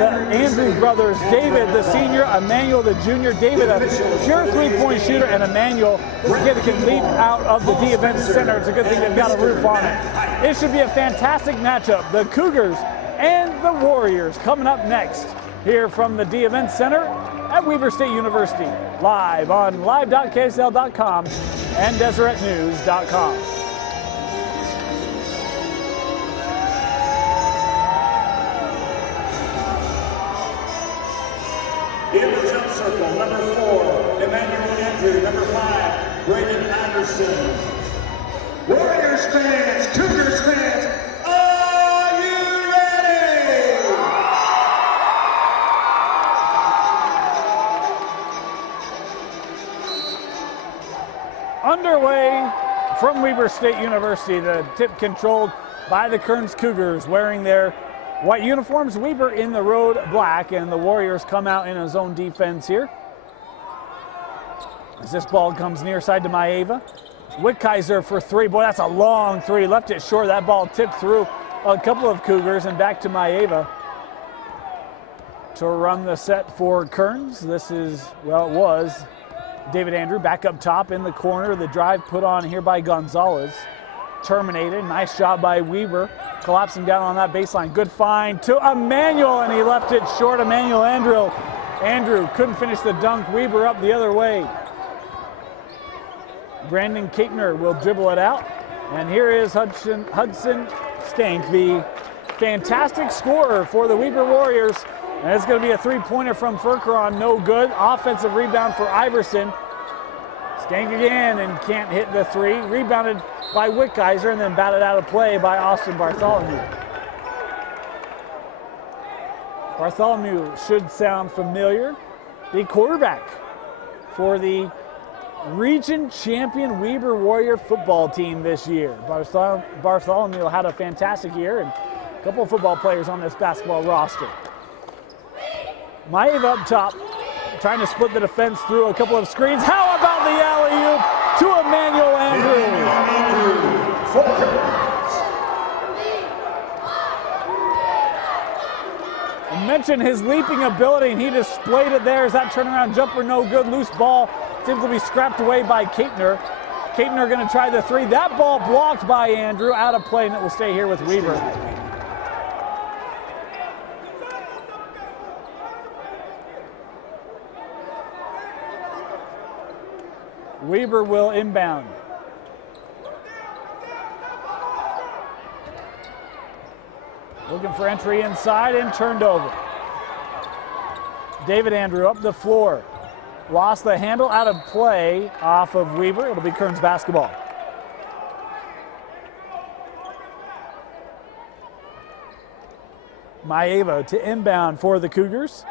the Andrew brothers, David, the senior, Emmanuel, the junior. David, a pure three-point shooter, and Emmanuel, this kid can leap out of the D-Event Center. It's a good thing they've got a roof on it. It should be a fantastic matchup. The Cougars and the Warriors coming up next here from the D-Event Center at Weber State University, live on live.ksl.com and DeseretNews.com. In the jump circle, number 4, Emmanuel Andrew. Number 5, Brayden Anderson. Warriors fans, Cougars fans, are you ready? Underway from Weber State University, the tip controlled by the Kearns Cougars, wearing their white uniforms. Weber in the road black, and the Warriors come out in a zone defense here. As this ball comes near side to Maeva. Wickheiser for three. Boy, that's a long three. Left it short. That ball tipped through a couple of Cougars and back to Maeva to run the set for Kearns. This is, well, it was David Andrew back up top in the corner. The drive put on here by Gonzalez. Terminated. Nice job by Weber. Collapsing down on that baseline. Good find to Emmanuel, and he left it short. Emmanuel Andrew couldn't finish the dunk. Weber up the other way. Brandon Kaitner will dribble it out. And here is Hudson Skank, the fantastic scorer for the Weber Warriors. And it's going to be a three-pointer from Furcaron. No good. Offensive rebound for Iverson. Skank again and can't hit the three. Rebounded by Wickheiser and then batted out of play by Austin Bartholomew. Bartholomew should sound familiar. The quarterback for the region champion Weber Warrior football team this year. Bartholomew had a fantastic year, and a couple of football players on this basketball roster. Maeva up top, trying to split the defense through a couple of screens. How about the alley-oop to Emmanuel Andrew? I mentioned his leaping ability, and he displayed it there. As that turnaround jumper, no good. Loose ball seems to be scrapped away by Kaitner. Kaitner going to try the three. That ball blocked by Andrew, out of play, and it will stay here with Weber. Weber will inbound. Looking for entry inside and turned over. David Andrew up the floor. Lost the handle, out of play off of Weber. It'll be Kearns basketball. Maeva to inbound for the Cougars.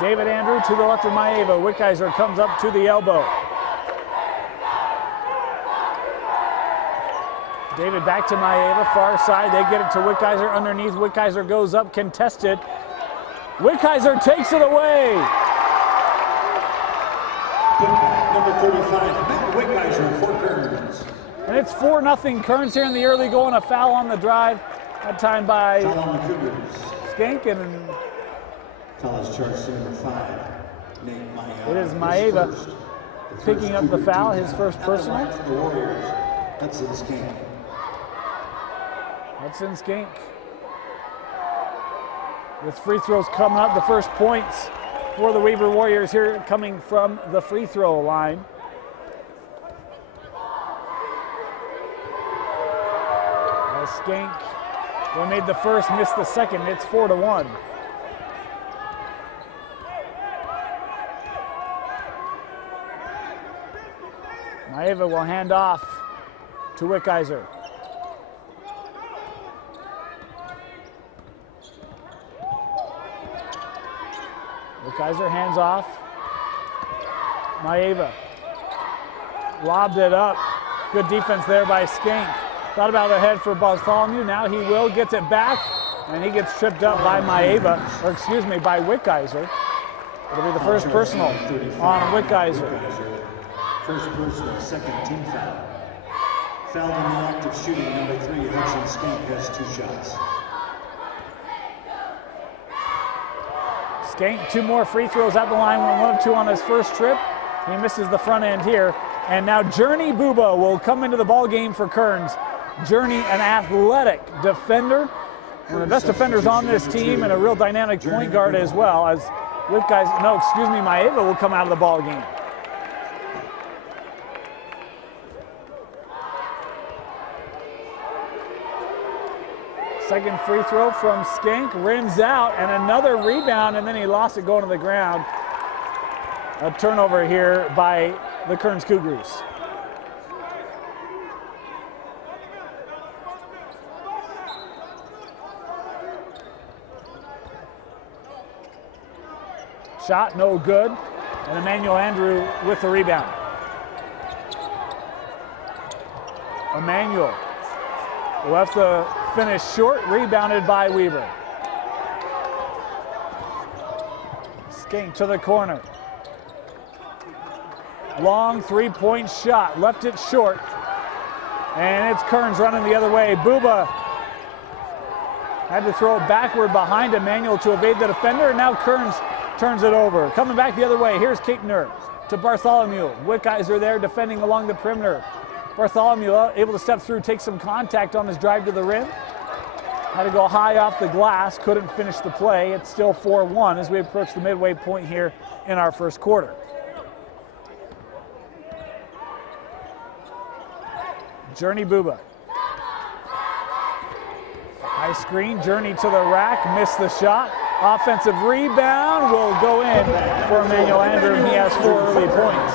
David Andrew to the left of Maeva. Wickheiser comes up to the elbow. David back to Maeva, far side. They get it to Wickheiser underneath. Wickheiser goes up, contested. Wickheiser takes it away. Number 35, Matt Wickheiser for Kearns. And it's 4-0 Kearns here in the early going. A foul on the drive. That time by Skank, and College charge to number 5, Nate Maeva. it is Maeva picking up the foul, his first personal. The Warriors, Hudson Skank. Hudson Skank with free throws coming up. The first points for the Weber Warriors here coming from the free throw line. As Skank, they made the first, missed the second. It's 4-1. Maeva will hand off to Wickheiser. Wickheiser hands off. Maeva lobbed it up. Good defense there by Skank. Thought about ahead for Bartholomew. Now he will, gets it back, and he gets tripped up by Maeva, or excuse me, by Wickheiser. It'll be the first personal on Wittgeiser. First personal, second team foul. Fouled in the act of shooting, number 3, Hudson Skank has 2 shots. Skank, 2 more free throws at the line, went 1 of 2 on his first trip. He misses the front end here. And now Journey Buba will come into the ball game for Kearns. Journey, an athletic defender, one of the best defenders on this team, and a real dynamic point guard as well, as Maeva will come out of the ball game. Second free throw from Skank, rims out, and another rebound, and then he lost it going to the ground. A turnover here by the Kearns Cougars. Shot no good, and Emmanuel Andrew with the rebound. Emmanuel left the finish short, rebounded by Weber. Skank to the corner. Long three-point shot, left it short. And it's Kearns running the other way. Buba had to throw it backward behind Emmanuel to evade the defender, and now Kearns turns it over. Coming back the other way, here's Kapner to Bartholomew. Wittgeiser there defending along the perimeter. Bartholomew able to step through, take some contact on his drive to the rim. Had to go high off the glass, couldn't finish the play. It's still 4-1 as we approach the midway point here in our first quarter. Journey Buba. High screen, Journey to the rack, missed the shot. Offensive rebound will go in for Emmanuel Andrew. He has 4 early points.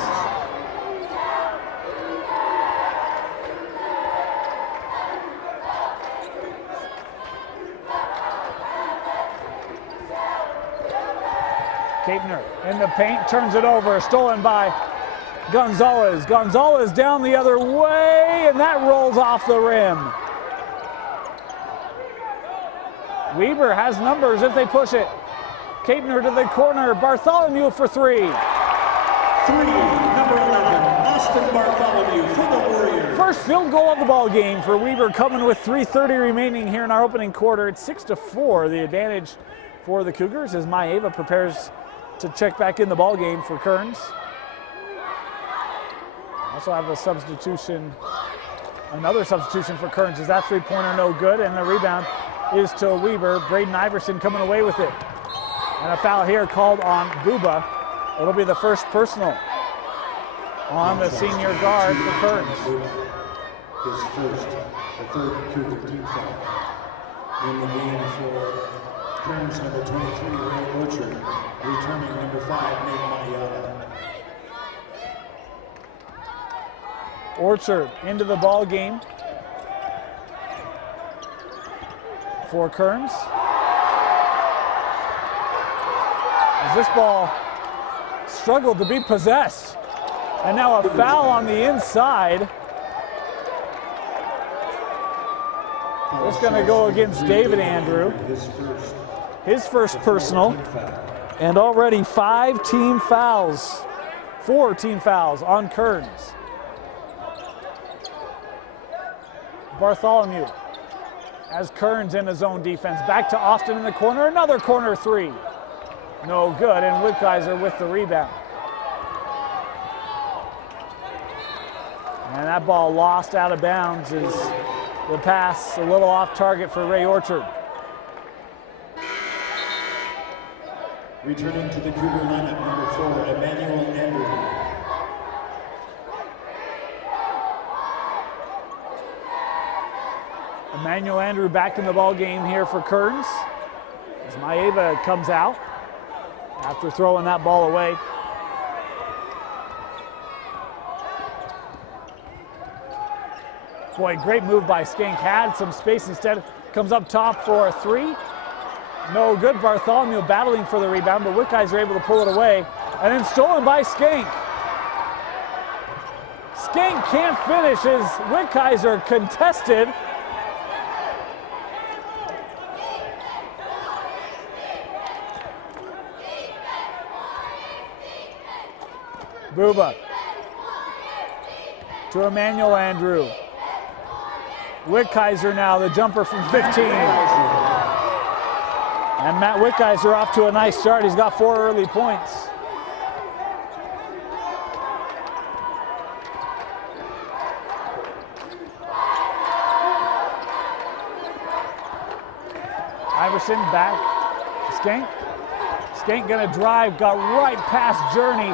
Kapner in the paint, turns it over, stolen by Gonzalez. Gonzalez down the other way, and that rolls off the rim. Weber has numbers if they push it. Kapner to the corner, Bartholomew for 3. 3, number 11, Austin Bartholomew for the Warriors. First field goal of the ball game for Weber, coming with 3:30 remaining here in our opening quarter. It's 6-4, the advantage for the Cougars as Maeva prepares to check back in the ball game for Kearns. Also have a substitution, another substitution for Kearns. Is that three-pointer no good? And the rebound is to Weber. Braden Iverson coming away with it. And a foul here called on Buba. It'll be the first personal on the senior guard for Kearns. His first, the third Cougar team foul. In the game for Kearns, number 23, Ray Orchard. Returning number 5, Nate Mayada. Orchard into the ball game for Kearns. As this ball struggled to be possessed. And now a foul on the inside. It's going to go against David Andrew. His first personal. And already 4 team fouls on Kearns. Bartholomew as Kearns in his own defense. Back to Austin in the corner, another corner 3. No good, and Wittgeiser with the rebound. And that ball lost out of bounds as the pass a little off target for Ray Orchard. Returning to the Cougar lineup, number 4, Emmanuel Andrew. Emmanuel Andrew back in the ball game here for Kearns as Maeva comes out after throwing that ball away. Boy, great move by Skank. Had some space instead. Comes up top for a 3. No good. Bartholomew battling for the rebound, but Wittgeiser able to pull it away. And then stolen by Skank. Skank can't finish as Wittgeiser contested. Buba to Emmanuel Andrew. Wickheiser now, the jumper from 15. And Matt Wickheiser off to a nice start. He's got 4 early points. Iverson back. Skank. Skank gonna drive, got right past Journey,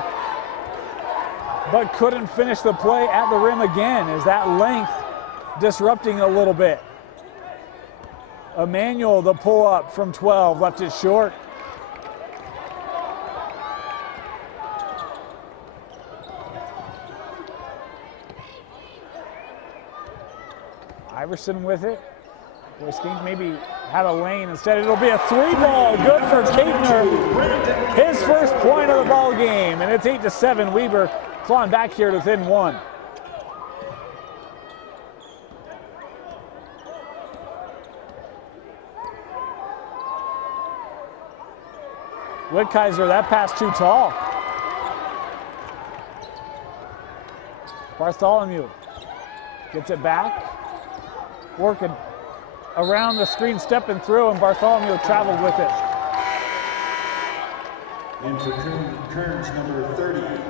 but couldn't finish the play at the rim again. Is that length disrupting a little bit? Emmanuel, the pull up from 12, left it short. Iverson with it. Boy, Skank maybe had a lane. Instead, it'll be a 3-ball. Good for Kaitner. His first point of the ball game, and it's 8-7. Weber clawing back here to within 1. Wickheiser, that pass too tall. Bartholomew gets it back, working around the screen, stepping through, and Bartholomew traveled with it. And for Kearns, number 30,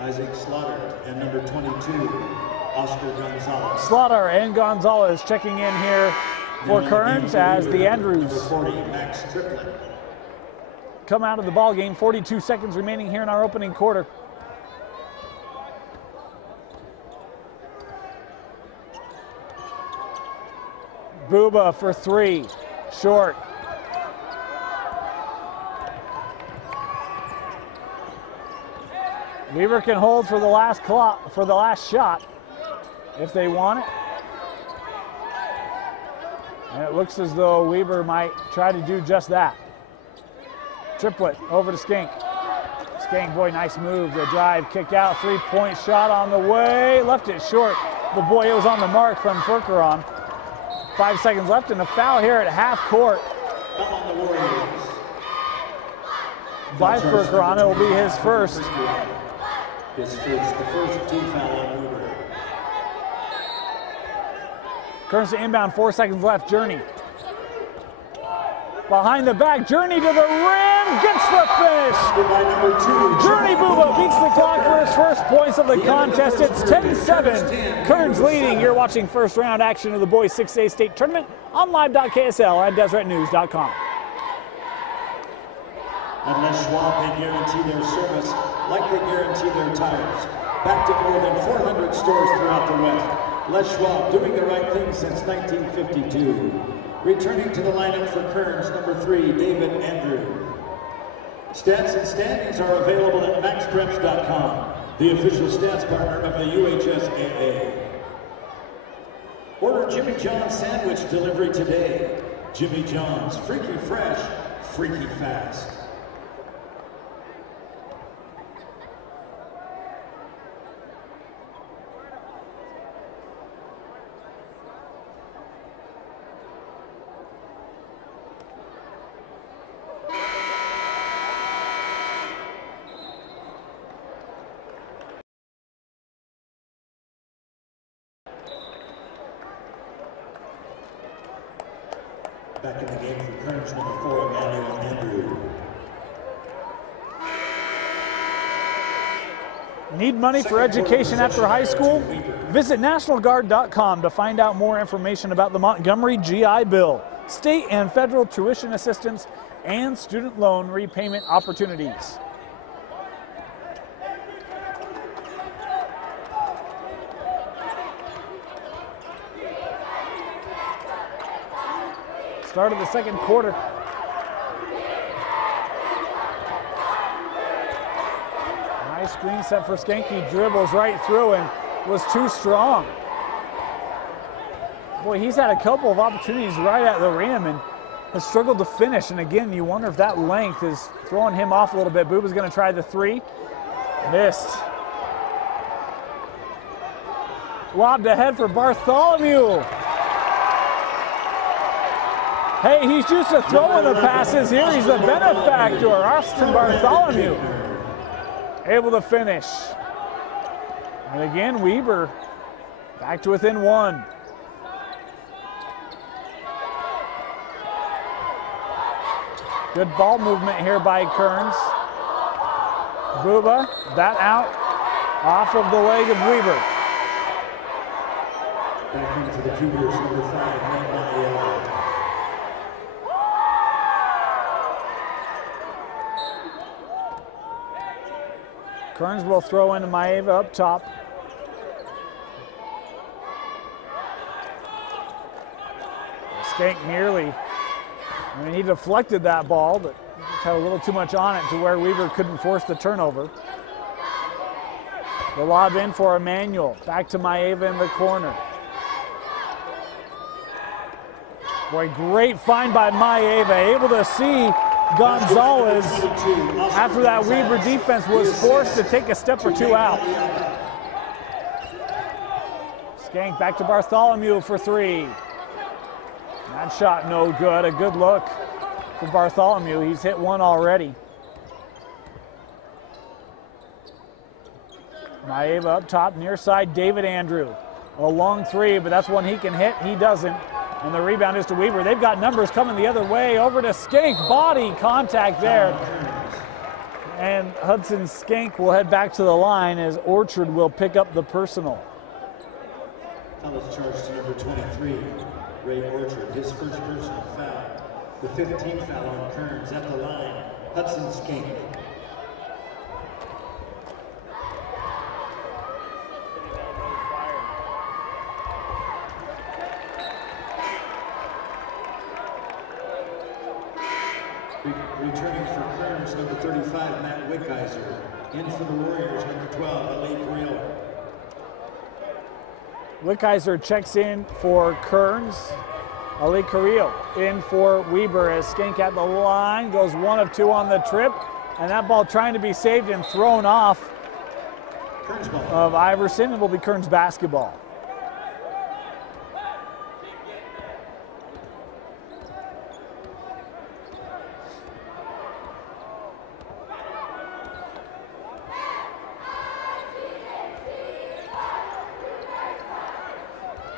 Isaac Slaughter, and number 22, Oscar Gonzalez. Slaughter and Gonzalez checking in here for Kearns as the Andrews number 40, Max Triplett, come out of the ball game. 42 seconds remaining here in our opening quarter. Buba for 3, short. Weaver can hold for the last shot if they want it. And it looks as though Weaver might try to do just that. Triplett over to Skank. Skank, boy, nice move. The drive, kick out, 3-point shot on the way. Left it short. But boy, it was on the mark from Furkeron. 5 seconds left and a foul here at half court. on the Warriors. By Furkeron, it will be his first. The first team foul on Weber. Kearns to inbound, 4 seconds left. Journey. Behind the back, Journey to the rim, gets the finish. Journey Buba beats the clock for his first points of the contest. It's 10-7. Kearns leading. You're watching first round action of the boys 6A state tournament on live.ksl and DeseretNews.com. And Les Schwab, they guarantee their service like they guarantee their tires. Backed at more than 400 stores throughout the West. Les Schwab doing the right thing since 1952. Returning to the lineup for Kearns, number 3, David Andrew. Stats and standings are available at maxpreps.com, the official stats partner of the UHSAA. Order Jimmy John's sandwich delivery today. Jimmy John's, freaky fresh, freaky fast. Back in the game for Kearns, number 4, Emmanuel Andrew. Need money for education after high school? Visit NationalGuard.com to find out more information about the Montgomery GI Bill, state and federal tuition assistance, and student loan repayment opportunities. Start of the second quarter. Nice screen set for Skanky. Dribbles right through and was too strong. Boy, he's had a couple of opportunities right at the rim and has struggled to finish. And again, you wonder if that length is throwing him off a little bit. Buba's going to try the 3. Missed. Lobbed ahead for Bartholomew. Hey, he's used to throwing the passes here. He's the benefactor. Austin Bartholomew able to finish. And again, Weber back to within one. Good ball movement here by Kearns. Buba, that out, off of the leg of Weber. Back in for the Cougars, number 5, Maeva. Kearns will throw into Maeva up top. Skank nearly, he deflected that ball, but had a little too much on it to where Weber couldn't force the turnover. The lob in for Emmanuel, back to Maeva in the corner. Boy, great find by Maeva, able to see Gonzalez after that Weber defense was forced to take a step or two out. Skank back to Bartholomew for 3. That shot no good, a good look for Bartholomew. He's hit one already. Maeva up top, near side, David Andrew. A long 3, but that's one he can hit, he doesn't. And the rebound is to Weber. They've got numbers coming the other way. Over to Skank, body contact there. And Hudson Skank will head back to the line as Orchard will pick up the personal. Foul is charged to number 23, Ray Orchard. His first personal foul. The 15th foul on Kearns at the line, Hudson Skank. Returning for Kearns, number 35, Matt Wickheiser. In for the Warriors, number 12, Ali Carrillo. Wickheiser checks in for Kearns. Ali Carrillo in for Weber as Skank at the line. Goes 1 of 2 on the trip. And that ball trying to be saved and thrown off of Iverson. It will be Kearns basketball.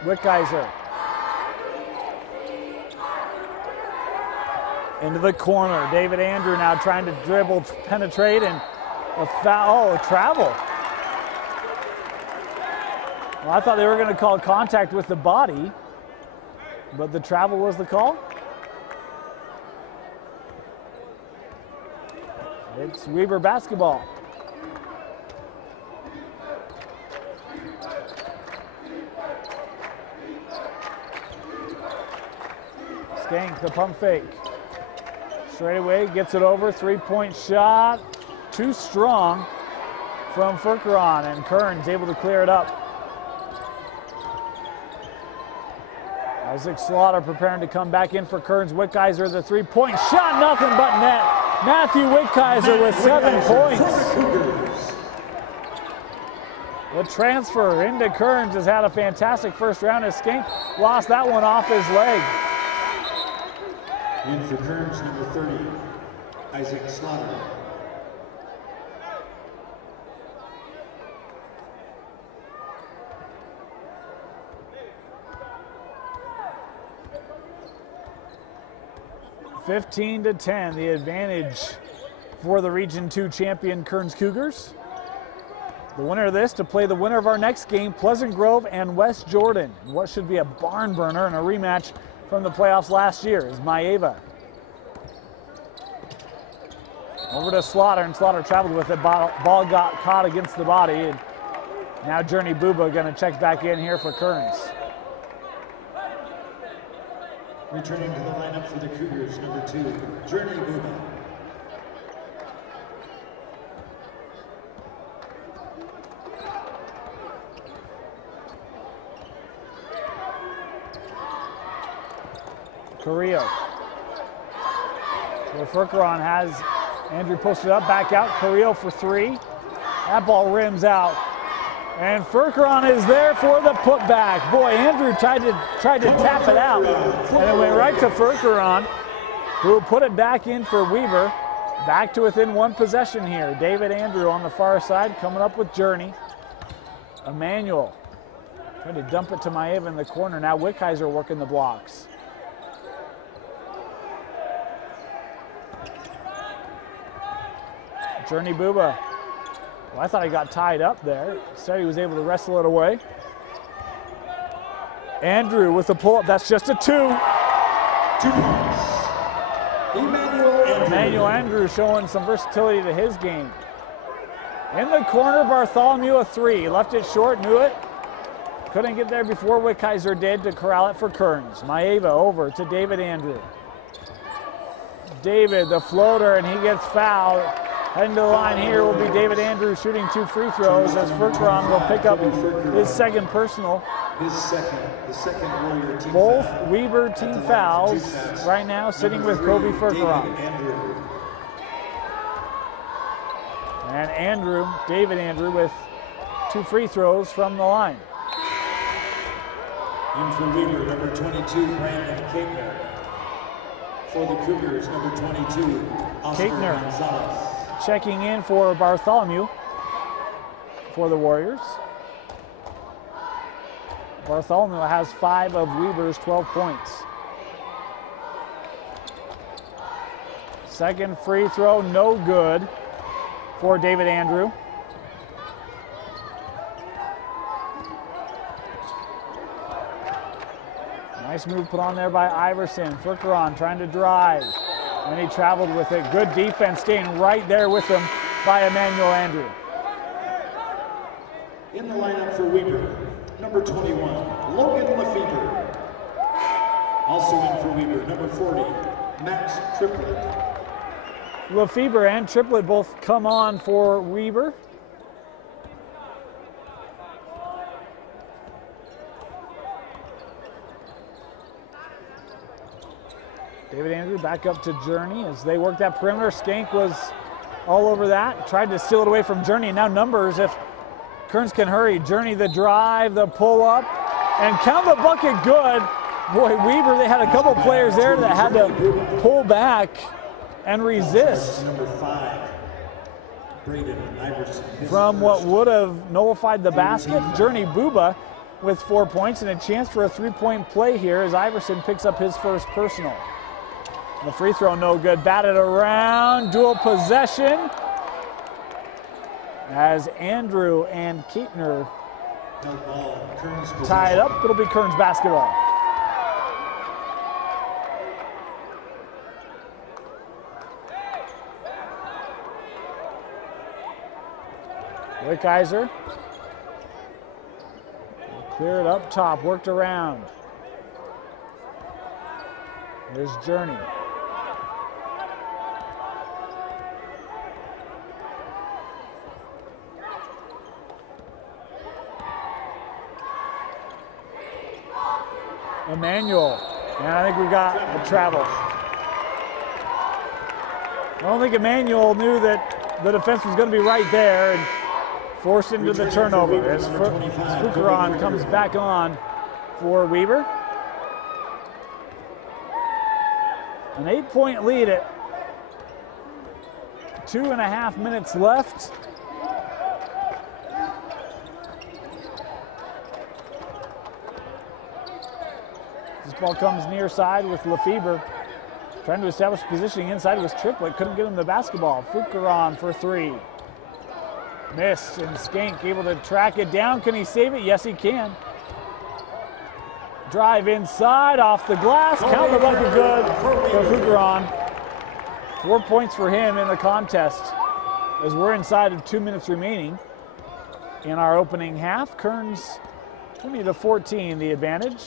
Wickheiser into the corner. David Andrew now trying to dribble, penetrate, and a foul. Oh, a travel. Well, I thought they were going to call contact with the body, but the travel was the call. It's Weber basketball. Skank, the pump fake. Straight away, gets it over, 3-point shot. Too strong from Furkeron, and Kearns able to clear it up. Isaac Slaughter preparing to come back in for Kearns. Wickheiser, the 3-point shot, nothing but net. Matthew Wickheiser with 7 points. The transfer into Kearns has had a fantastic first round as Skank lost that one off his leg. In for Kearns, number 30, Isaac Slaughter. (15-10), the advantage for the Region 2 champion Kearns Cougars. The winner of this to play the winner of our next game, Pleasant Grove and West Jordan. What should be a barn burner and a rematch from the playoffs last year is Maeva. Over to Slaughter, and Slaughter traveled with it. Ball got caught against the body, and now Journey Buba going to check back in here for Kearns. Returning to the lineup for the Cougars, number 2, Journey Buba. Carrillo. So Furkeron has Andrew posted up, back out. Carrillo for 3. That ball rims out. And Furkeron is there for the putback. Boy, Andrew tried to tap it out. And it went right to Furkeron, who put it back in for Weber. Back to within 1 possession here. David Andrew on the far side coming up with Journey. Emmanuel trying to dump it to Maeva in the corner. Now Wickheiser working the blocks. Journey Buba. Well, I thought he got tied up there. Instead, he was able to wrestle it away. Andrew with the pull-up. That's just a 2. 2 points. Emmanuel Andrew showing some versatility to his game. In the corner, Bartholomew a 3. Left it short, knew it. Couldn't get there before Wickheiser did to corral it for Kearns. Maeva over to David Andrew. David, the floater, and he gets fouled. Heading to the line here will be David Andrew shooting 2 free throws as Furkeron will pick up his second personal. The second Warrior team Both foul. Weber team fouls right now, sitting with Kobe Furkeron. And David Andrew with 2 free throws from the line. In for Weber, number 22, Brandon Kaitner. For the Cougars, number 22, Oscar Gonzalez. Checking in for Bartholomew for the Warriors. Bartholomew has 5 of Weber's 12 points. Second free throw, no good for David Andrew. Nice move put on there by Iverson. Furkeron trying to drive. And he traveled with it. Good defense staying right there with him by Emmanuel Andrew. In the lineup for Weber, number 21, Logan Lefebvre. Also in for Weber, number 40, Max Triplett. Lefebvre and Triplett both come on for Weber. David Andrew back up to Journey as they work that perimeter. Skank was all over that. Tried to steal it away from Journey. Now numbers if Kearns can hurry. Journey the drive, the pull up, and count the bucket good. Boy, Weber, they had a couple players there that had to pull back and resist Number 5, Braden Iverson. from what would have nullified the basket. Journey Buba with 4 points and a chance for a 3-point play here as Iverson picks up his first personal. The free throw no good. Batted around. Dual possession. As Andrew and Keatner tied up. It'll be Kearns basketball. Wickheiser. Cleared up top. Worked around. Here's Journey. Emmanuel, and I think we got the travel. I don't think Emmanuel knew that the defense was going to be right there and forced into the turnover as Furkeron comes back on for Weber. An 8-point lead at 2.5 minutes left. This ball comes near side with Lefebvre. Trying to establish positioning inside was Triplett. Couldn't get him the basketball. Furkeron for 3. Missed, and Skank able to track it down. Can he save it? Yes, he can. Drive inside, off the glass. Count the bucket good for Furkeron. 4 points for him in the contest as we're inside of 2 minutes remaining in our opening half. Kearns 20-14, the advantage.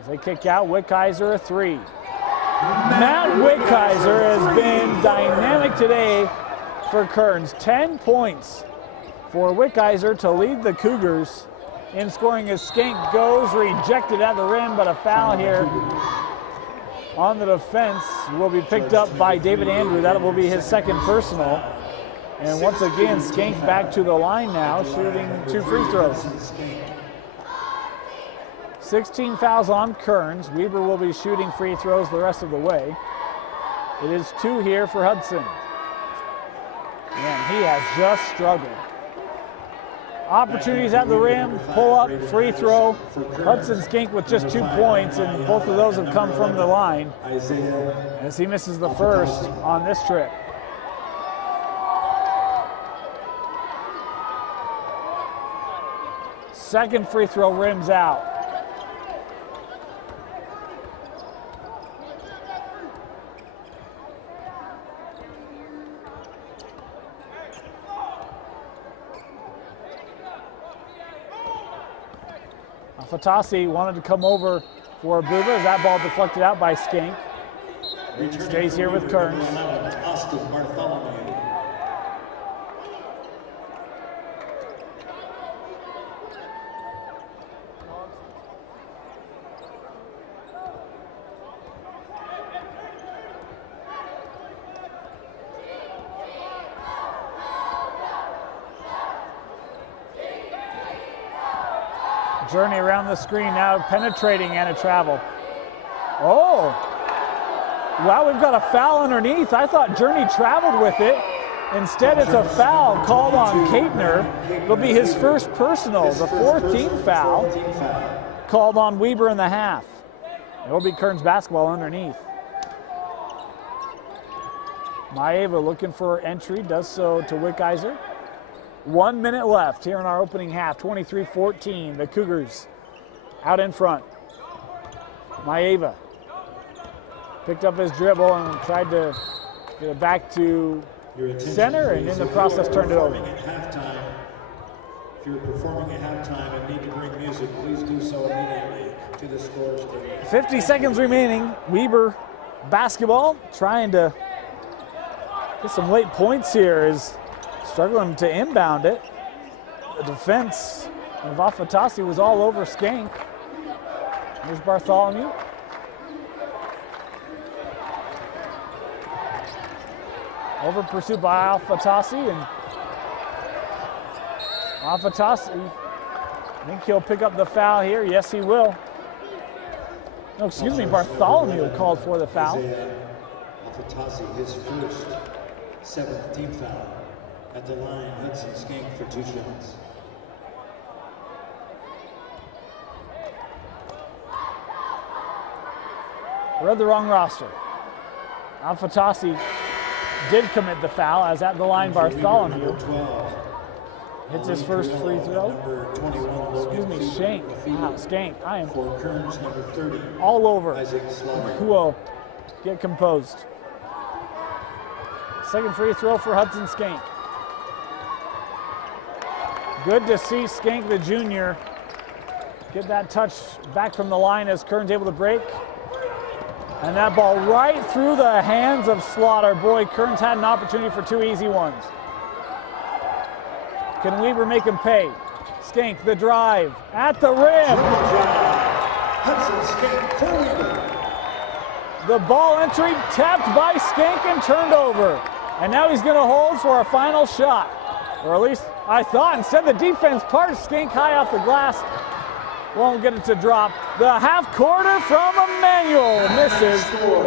As they kick out, Wickheiser a 3. Matt Wickheiser has been dynamic today for Kearns. 10 points for Wickheiser to lead the Cougars in scoring as Skank goes, rejected at the rim, but a foul here on the defense will be picked up by David Andrew. That will be his second personal. And once again, Skank back to the line now, shooting 2 free throws. 16 fouls on Kearns. Weber will be shooting free throws the rest of the way. It is 2 here for Hudson. And he has just struggled. opportunities at the rim, pull up, free throw. Hudson Skink with just 2 points, and both of those have come from the line as he misses the first on this trip. Second free throw rims out. Fatasi wanted to come over for Abuba as that ball deflected out by Skink. Stays here with Kearns. Journey around the screen now, penetrating and a travel. Oh, wow, we've got a foul underneath. I thought Journey traveled with it. Instead, it's a foul called on Caitner. It'll be his first personal, the 4th team foul called on Weber in the half. It'll be Kearns basketball underneath. Maeva looking for entry, does so to Wickheiser. 1 minute left here in our opening half, 23-14. The Cougars out in front. Maeva picked up his dribble and tried to get it back to center, and in the process turned it over. If you're performing at halftime and need to bring music, please do so immediately to the scores. 50 seconds remaining. Weber basketball trying to get some late points here, is struggling to inbound it. The defense of Afatasi was all over Skank. Here's Bartholomew. Over pursuit by Afatasi, and Afatasi, I think he'll pick up the foul here. Yes, he will. No, excuse me, Bartholomew called for the foul. Afatasi, his first 7th team foul. At the line, Hudson Skink for 2 shots. Read the wrong roster. Afatasi did commit the foul, as at the line Bartholomew hits his first free throw. Excuse me, Skank. I am all over. Who will get composed. Second free throw for Hudson Skank. Good to see Skank, the junior, get that touch back from the line as Kearns able to break. And that ball right through the hands of Slaughter. Boy, Kearns had an opportunity for 2 easy ones. Can Weber make him pay? Skank, the drive, at the rim. The ball entry tapped by Skank and turned over. And now he's gonna hold for a final shot. Or at least I thought. Instead, the defense parts. Skank high off the glass. Won't get it to drop. The half quarter from Emmanuel misses.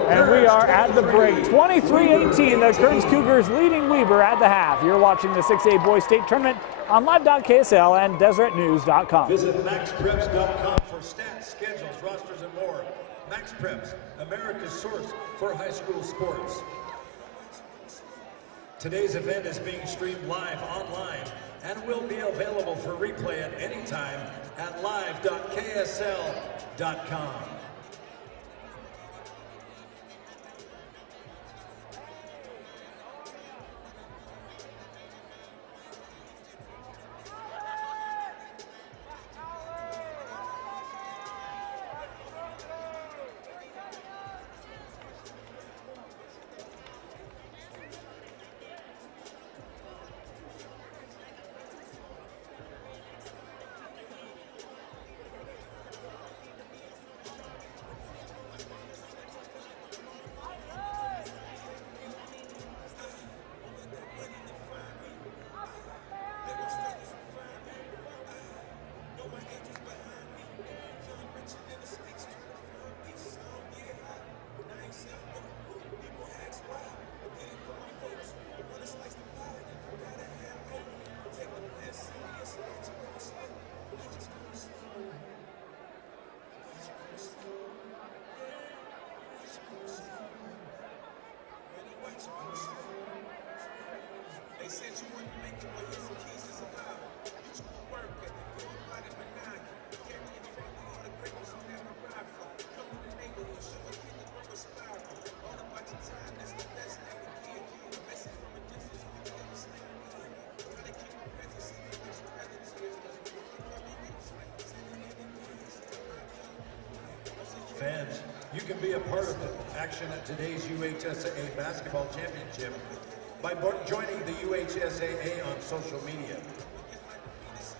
And we are at the break. 23-18, the Kearns Cougars leading Weber at the half. You're watching the 6A Boys State Tournament on live.ksl and deseretnews.com. Visit maxpreps.com for stats, schedules, rosters, and more. Max Preps, America's source for high school sports. Today's event is being streamed live online and will be available for replay at any time at live.ksl.com. You can be a part of the action at today's UHSAA Basketball Championship by joining the UHSAA on social media.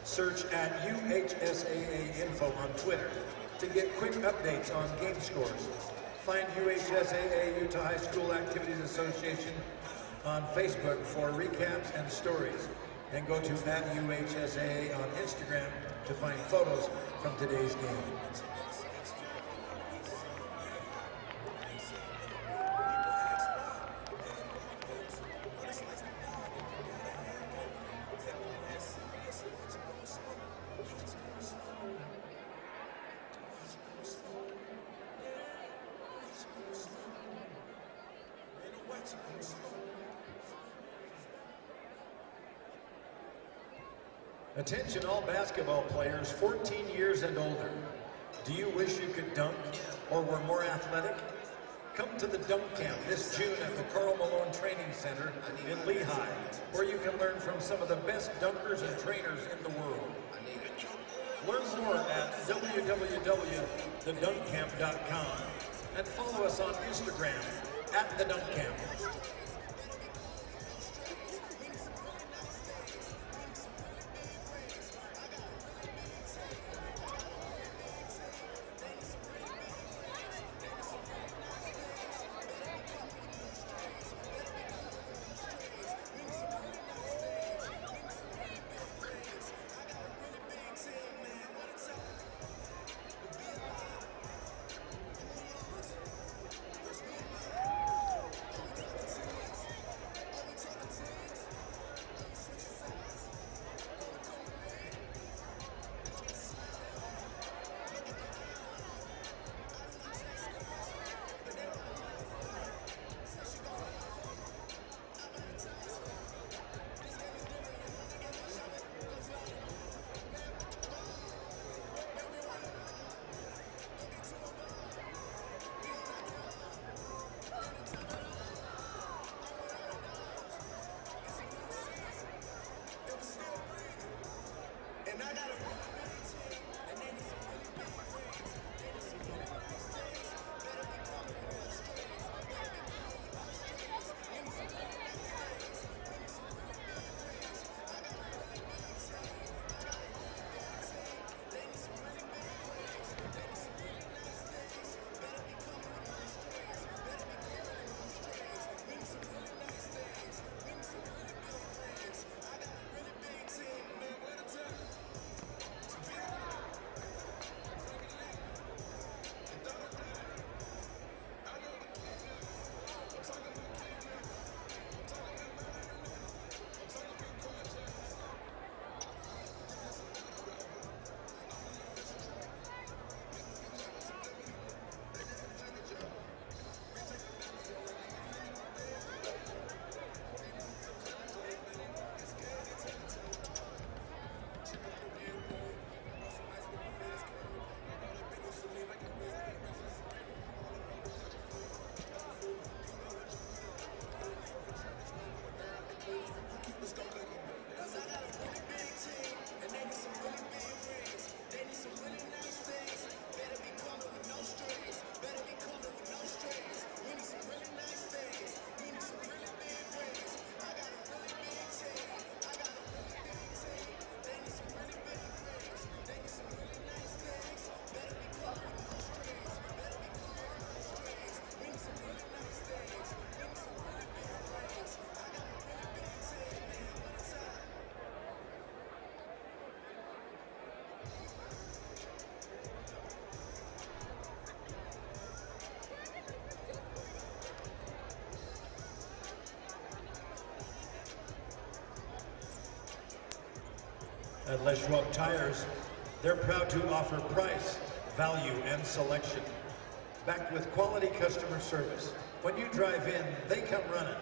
Search at UHSAA Info on Twitter to get quick updates on game scores. Find UHSAA Utah High School Activities Association on Facebook for recaps and stories. And go to @UHSAA on Instagram to find photos from today's game. Attention all basketball players 14 years and older. Do you wish you could dunk or were more athletic? Come to the Dunk Camp this June at the Carl Malone Training Center in Lehigh, where you can learn from some of the best dunkers and trainers in the world. Learn more at www.thedunkcamp.com and follow us on Instagram @thedunkcamp. At Les Schwab Tires, they're proud to offer price, value, and selection, backed with quality customer service. When you drive in, they come running.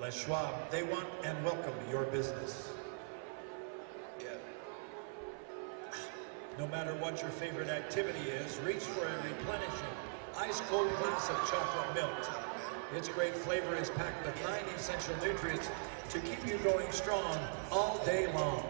Les Schwab, they want and welcome your business. No matter what your favorite activity is, reach for a replenishing, ice-cold glass of chocolate milk. Its great flavor is packed with 9 essential nutrients to keep you going strong all day long.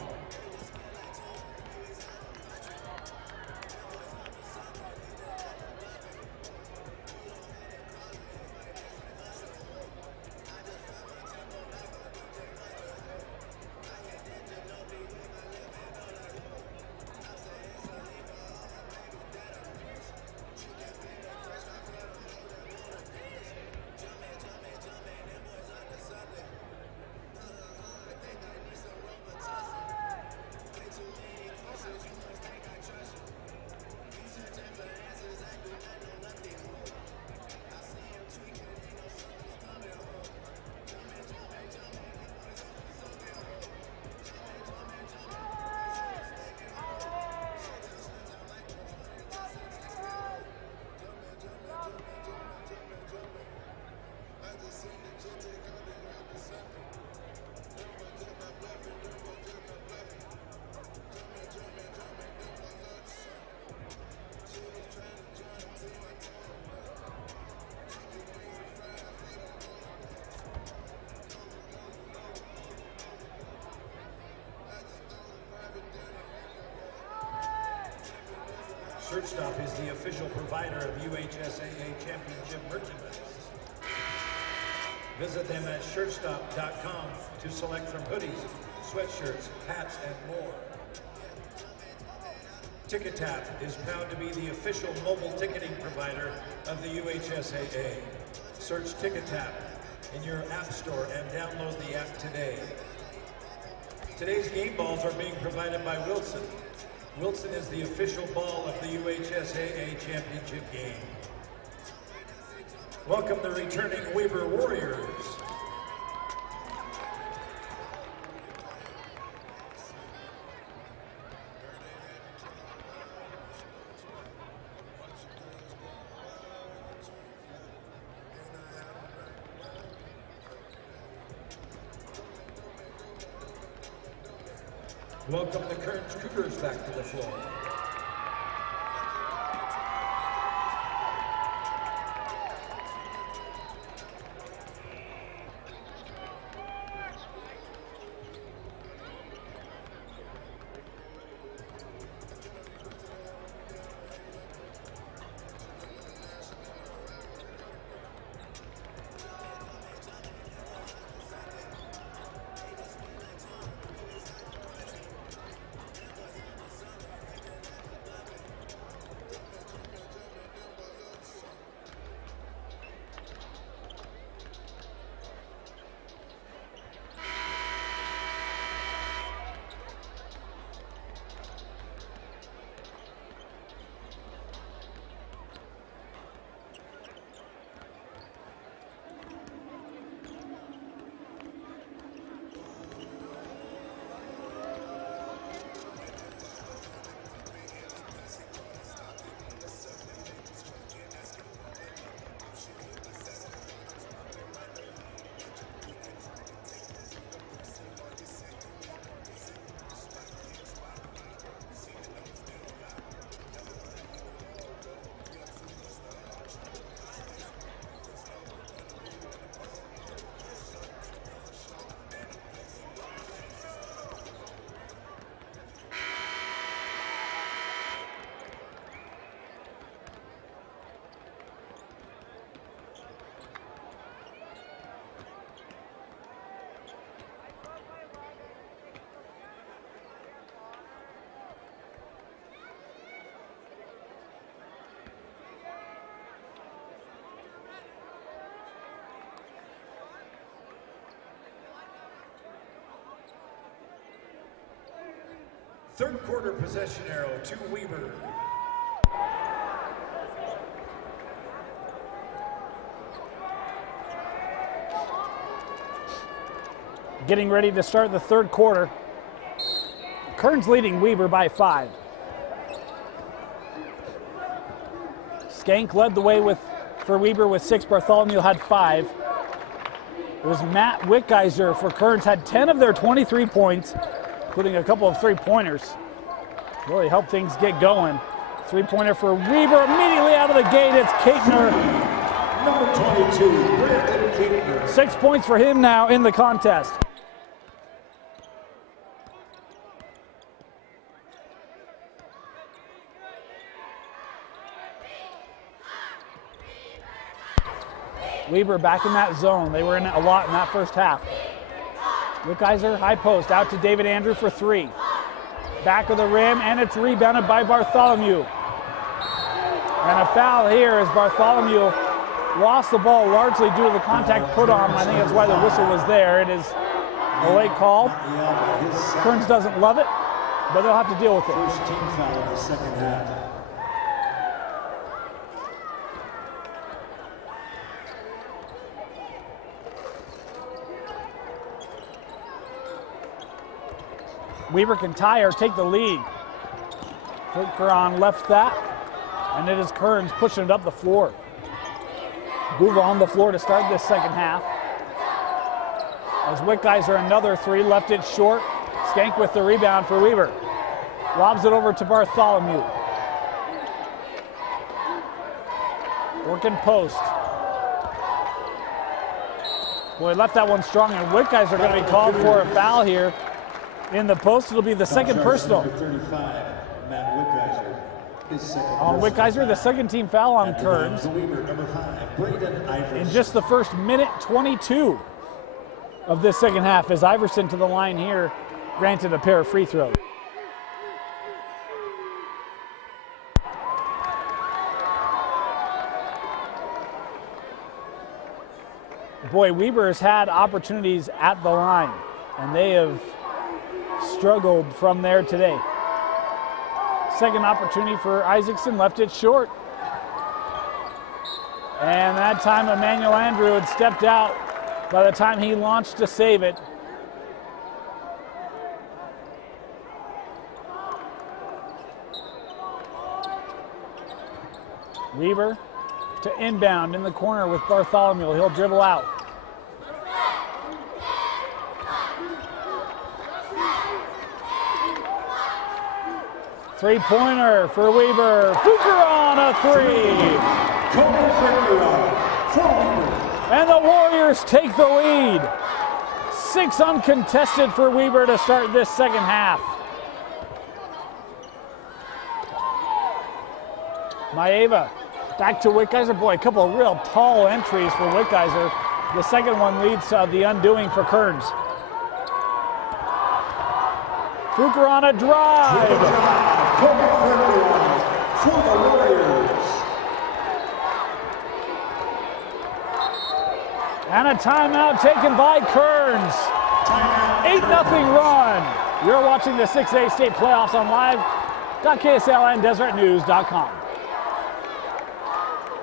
Shirtstop is the official provider of UHSAA Championship merchandise. Visit them at shirtstop.com to select from hoodies, sweatshirts, hats, and more. TicketTap is proud to be the official mobile ticketing provider of the UHSAA. Search TicketTap in your app store and download the app today. Today's game balls are being provided by Wilson. Wilson is the official ball of the UHSAA Championship game. Welcome the returning Weber Warriors. Welcome the Kearns Cougars back to the floor. Third quarter possession arrow to Weber. Getting ready to start the third quarter. Kearns leading Weber by 5. Skank led the way for Weber with 6. Bartholomew had 5. It was Matt Wickgeiser for Kearns, had 10 of their 23 points, including a couple of three-pointers. Really helped things get going. Three-pointer for Weber immediately out of the gate. It's Kaitner. Number 22, Brandon Kaitner. 6 points for him now in the contest. Weber back in that zone. They were in it a lot in that first half. Wickgeiser, high post, out to David Andrew for 3. Back of the rim, and it's rebounded by Bartholomew. And a foul here as Bartholomew lost the ball largely due to the contact put on. I think that's why the whistle was there. It is a late call. Kearns doesn't love it, but they'll have to deal with it. First team foul in the second half. Weber can tie or take the lead. Flicker left that, and it is Kearns pushing it up the floor. Buva on the floor to start this second half. As Wickgeiser, another 3, left it short. Skank with the rebound for Weber. Lobs it over to Bartholomew. Working post. Boy, left that one strong, and Wickgeiser going to be called for a foul here. In the post, it'll be the second personal. Number 35, Matt Wickgeiser. On Wickheiser, the second team foul on Kearns. In just the first minute 22 of this second half, as Iverson to the line here, granted a pair of free throws. Boy, Weber has had opportunities at the line, and they have struggled from there today. Second opportunity for Isaacson, left it short. And that time Emmanuel Andrew had stepped out by the time he launched to save it. Weber to inbound in the corner with Bartholomew. He'll dribble out. Three-pointer for Weber. Fuker on a three. And the Warriors take the lead. 6 uncontested for Weber to start this second half. Maeva back to Wickheiser. Boy, a couple of real tall entries for Wickheiser. The second one leads to the undoing for Kearns. Fuker on a drive. For the Warriors. And a timeout taken by Kearns. 8-0 run. You're watching the 6A state playoffs on live.ksl and desertnews.com.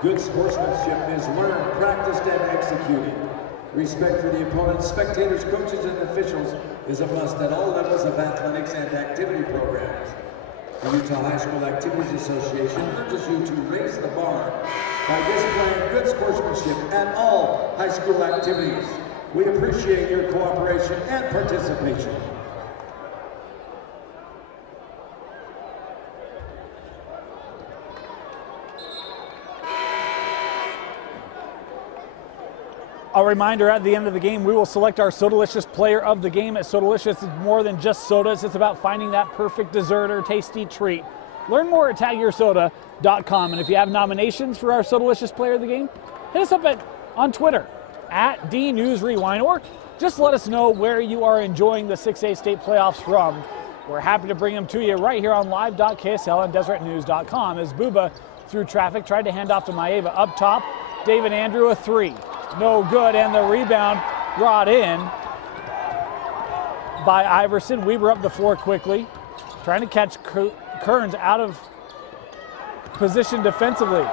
Good sportsmanship is learned, practiced, and executed. Respect for the opponent, spectators, coaches, and officials is a must at all levels of athletics and activity programs. The Utah High School Activities Association urges you to raise the bar by displaying good sportsmanship at all high school activities. We appreciate your cooperation and participation. A reminder, at the end of the game, we will select our Sodalicious player of the game. At Sodalicious, it's more than just sodas. It's about finding that perfect dessert or tasty treat. Learn more at tagyoursoda.com. And if you have nominations for our Sodalicious player of the game, hit us up on Twitter at DNewsRewind, or just let us know where you are enjoying the 6A state playoffs from. We're happy to bring them to you right here on live.ksl and desertnews.com. As Booba, through traffic, tried to hand off to Maeva up top. David Andrew, a three. No good, and the rebound brought in by Iverson. Weber up the floor quickly, trying to catch Kearns out of position defensively.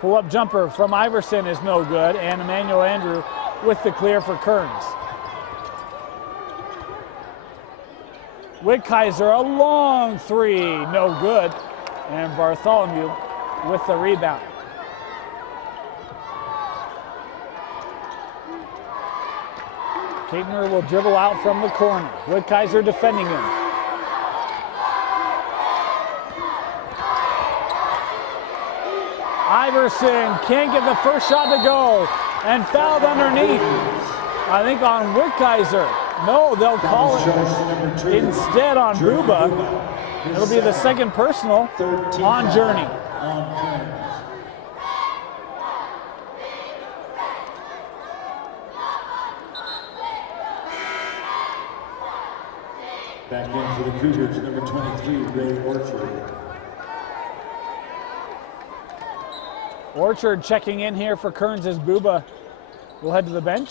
Pull-up jumper from Iverson is no good, and Emmanuel Andrew with the clear for Kearns. Wickheiser, a long three, no good, and Bartholomew with the rebound. Kaitner will dribble out from the corner. Wickheiser defending him. Iverson can't get the first shot to go, and fouled underneath. I think on Wickheiser. No, they'll call it instead on Booba. It'll be the second personal on Journey. Back in for the Cougars, number 23, Ray Orchard. Orchard checking in here for Kearns as Booba will head to the bench.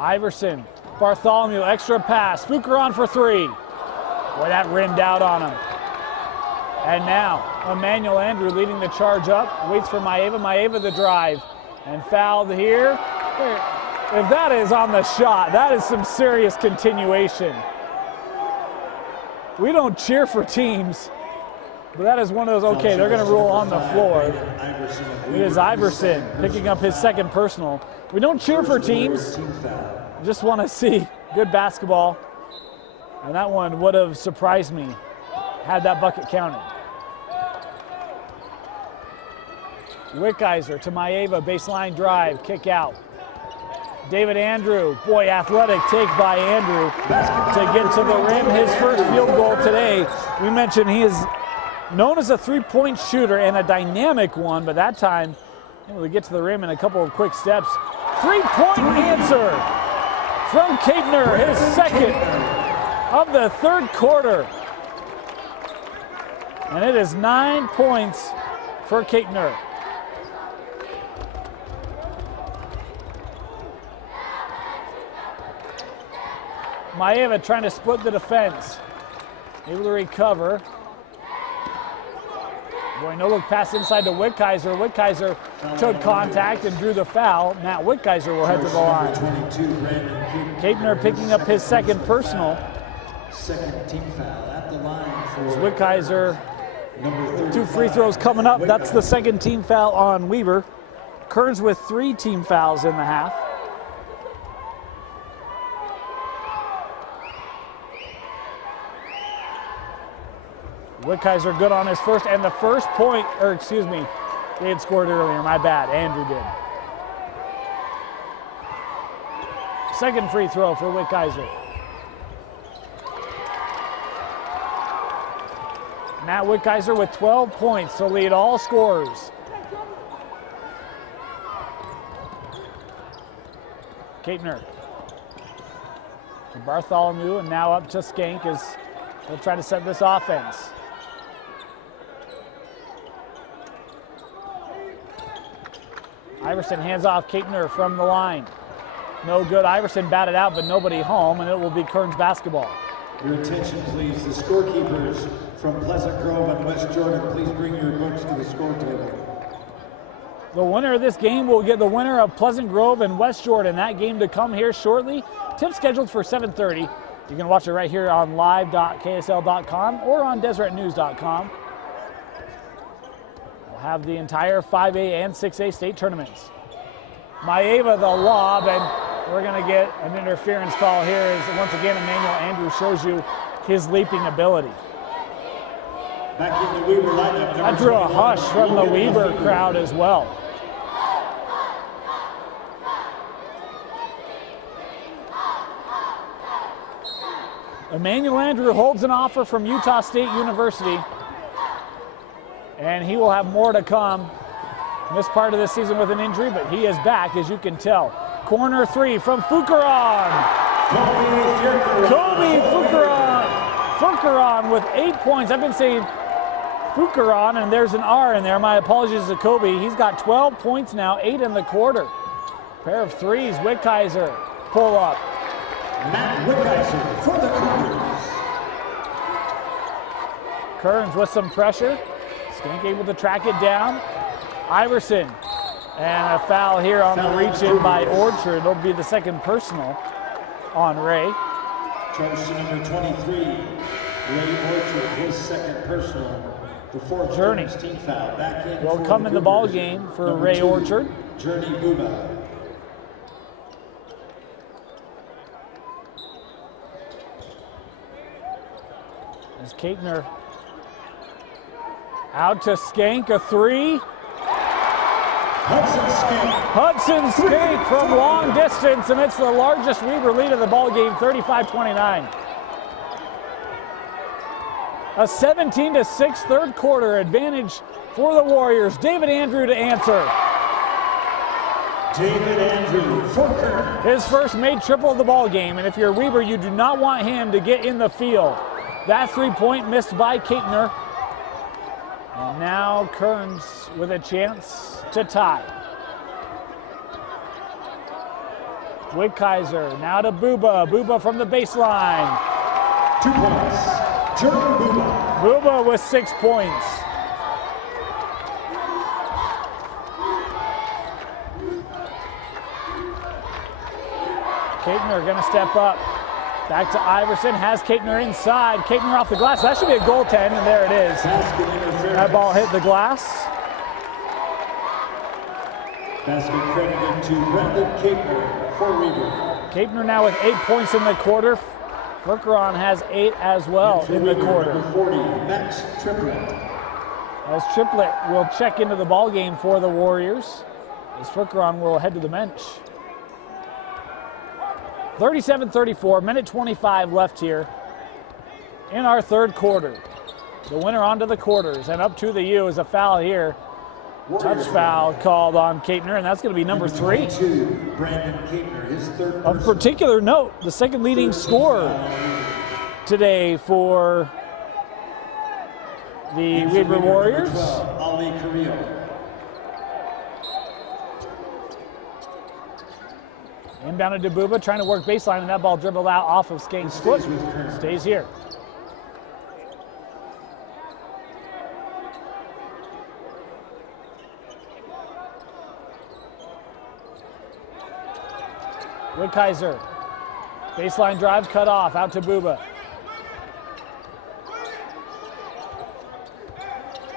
Iverson, Bartholomew, extra pass. Fuker on for three. Boy, that rimmed out on him. And now, Emmanuel Andrew leading the charge up. Waits for Maeva. Maeva the drive. And fouled here. If that is on the shot, that is some serious continuation. We don't cheer for teams, but that is one of those, okay, they're going to roll on the floor. It is Iverson picking up his second personal. We don't cheer for teams, just want to see good basketball. And that one would have surprised me had that bucket counted. Wickheiser to Maeva, baseline drive, kick out. David Andrew, boy, athletic take by Andrew to get to the rim. His first field goal today. We mentioned he is known as a three-point shooter and a dynamic one, but that time able to get to the rim in a couple of quick steps. Three-point answer from Kapner, his second of the third quarter. And it is 9 points for Kapner. Maeva trying to split the defense. Able to recover. Boy, no look pass inside to Wickheiser. Wickheiser took contact and drew the foul. Matt Wickheiser will head to the line. Kapner picking up his second personal. Second team foul at the line for Wickheiser. 2 free throws coming up. That's the second team foul on Weaver. Kearns with 3 team fouls in the half. Wickheiser good on his first, and the first point, or excuse me, they had scored earlier, my bad, Andrew did. Second free throw for Wickheiser. Matt Wickheiser with 12 points to lead all scorers. Kapner to Bartholomew, and now up to Skank as they'll try to set this offense. Iverson hands off Kapner from the line. No good. Iverson batted out, but nobody home, and it will be Kearns basketball. Your attention, please. The scorekeepers from Pleasant Grove and West Jordan, please bring your books to the score table. The winner of this game will get the winner of Pleasant Grove and West Jordan. That game to come here shortly. Tip scheduled for 7:30. You can watch it right here on live.ksl.com or on deseretnews.com. We'll have the entire 5A and 6A state tournaments. Maeva the lob, and we're going to get an interference call here as once again Emmanuel Andrew shows you his leaping ability. Back in the Weaver lineup. That drew a hush from the Weaver crowd as well. Emmanuel Andrew holds an offer from Utah State University, and he will have more to come. Missed part of this season with an injury, but he is back, as you can tell. Corner 3 from Fukaran. Kobe Fukaran with 8 points. I've been saying Fukaran, and there's an R in there. My apologies to Kobe. He's got 12 points now, 8 in the quarter. Pair of threes. Wickheiser pull up. Matt Wickheiser for the Kearns. Kearns with some pressure. Skank able to track it down. Iverson, and a foul here on the reach-in by Orchard. It'll be the second personal on Ray. Charge to number 23, Ray Orchard, his second personal. The fourth Journey team foul. Back in will come in the ball game for number Ray 2, Orchard. Journey Buba. As Kapner out to Skank, a 3. Hudson Skank from long distance, and it's the largest Weaver lead of the ball game, 35-29. A 17-6 third quarter advantage for the Warriors. David Andrew to answer. David Andrew for Kearns. His first made triple of the ball game, and if you're Weaver, you do not want him to get in the field. That 3-point missed by Kapner. And now Kearns with a chance to tie. Wickheiser now to Buba. Buba from the baseline. 2 points. Jordan Buba. Buba with 6 points. Kapner going to step up. Back to Iverson, has Kapner inside. Kapner off the glass. That should be a goaltend, and there it is. That ball hit the glass. Basket credited to Brendan Kapner for Weaver. Kapner now with 8 points in the quarter. Fukaran has 8 as well in the quarter. Number 40, Max Triplett. As Triplett will check into the ball game for the Warriors, as Fukaran will head to the bench. 37-34, minute 25 left here in our third quarter. The winner onto the quarters, and up to the U is a foul here. Touch foul called on Kapner, and that's going to be number 3. Brandon Kapner, his third. Of particular note, the second leading scorer today for the Weber Warriors. Ali Carrillo. Inbounded to Buba, trying to work baseline, and that ball dribbled out off of Skank's foot. Stays here. Wickheiser, baseline drive cut off, out to Buba.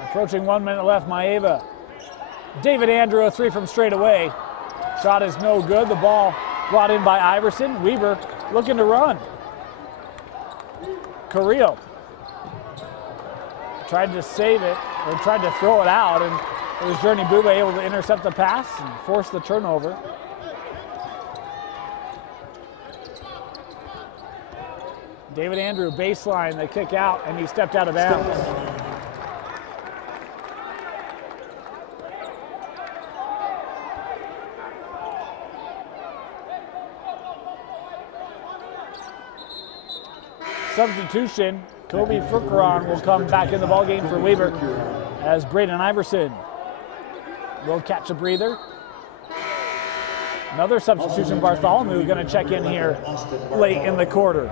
Approaching 1 minute left, Maeva. David Andrew, a 3 from straight away. Shot is no good. The ball brought in by Iverson. Weber looking to run. Carrillo tried to save it, or tried to throw it out, and it was Journey Buba able to intercept the pass and force the turnover. David Andrew, baseline, they kick out, and he stepped out of bounds. Substitution, Kobe Furkeron will come back in the ballgame for Weber as Braden Iverson will catch a breather. Another substitution, Bartholomew, going to check in here late in the quarter.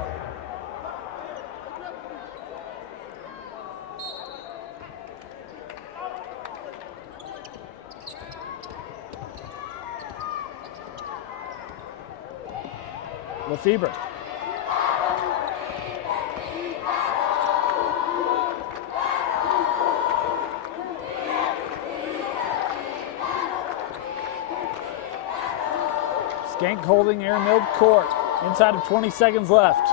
Lefebvre. Skank holding near midcourt. Inside of 20 seconds left.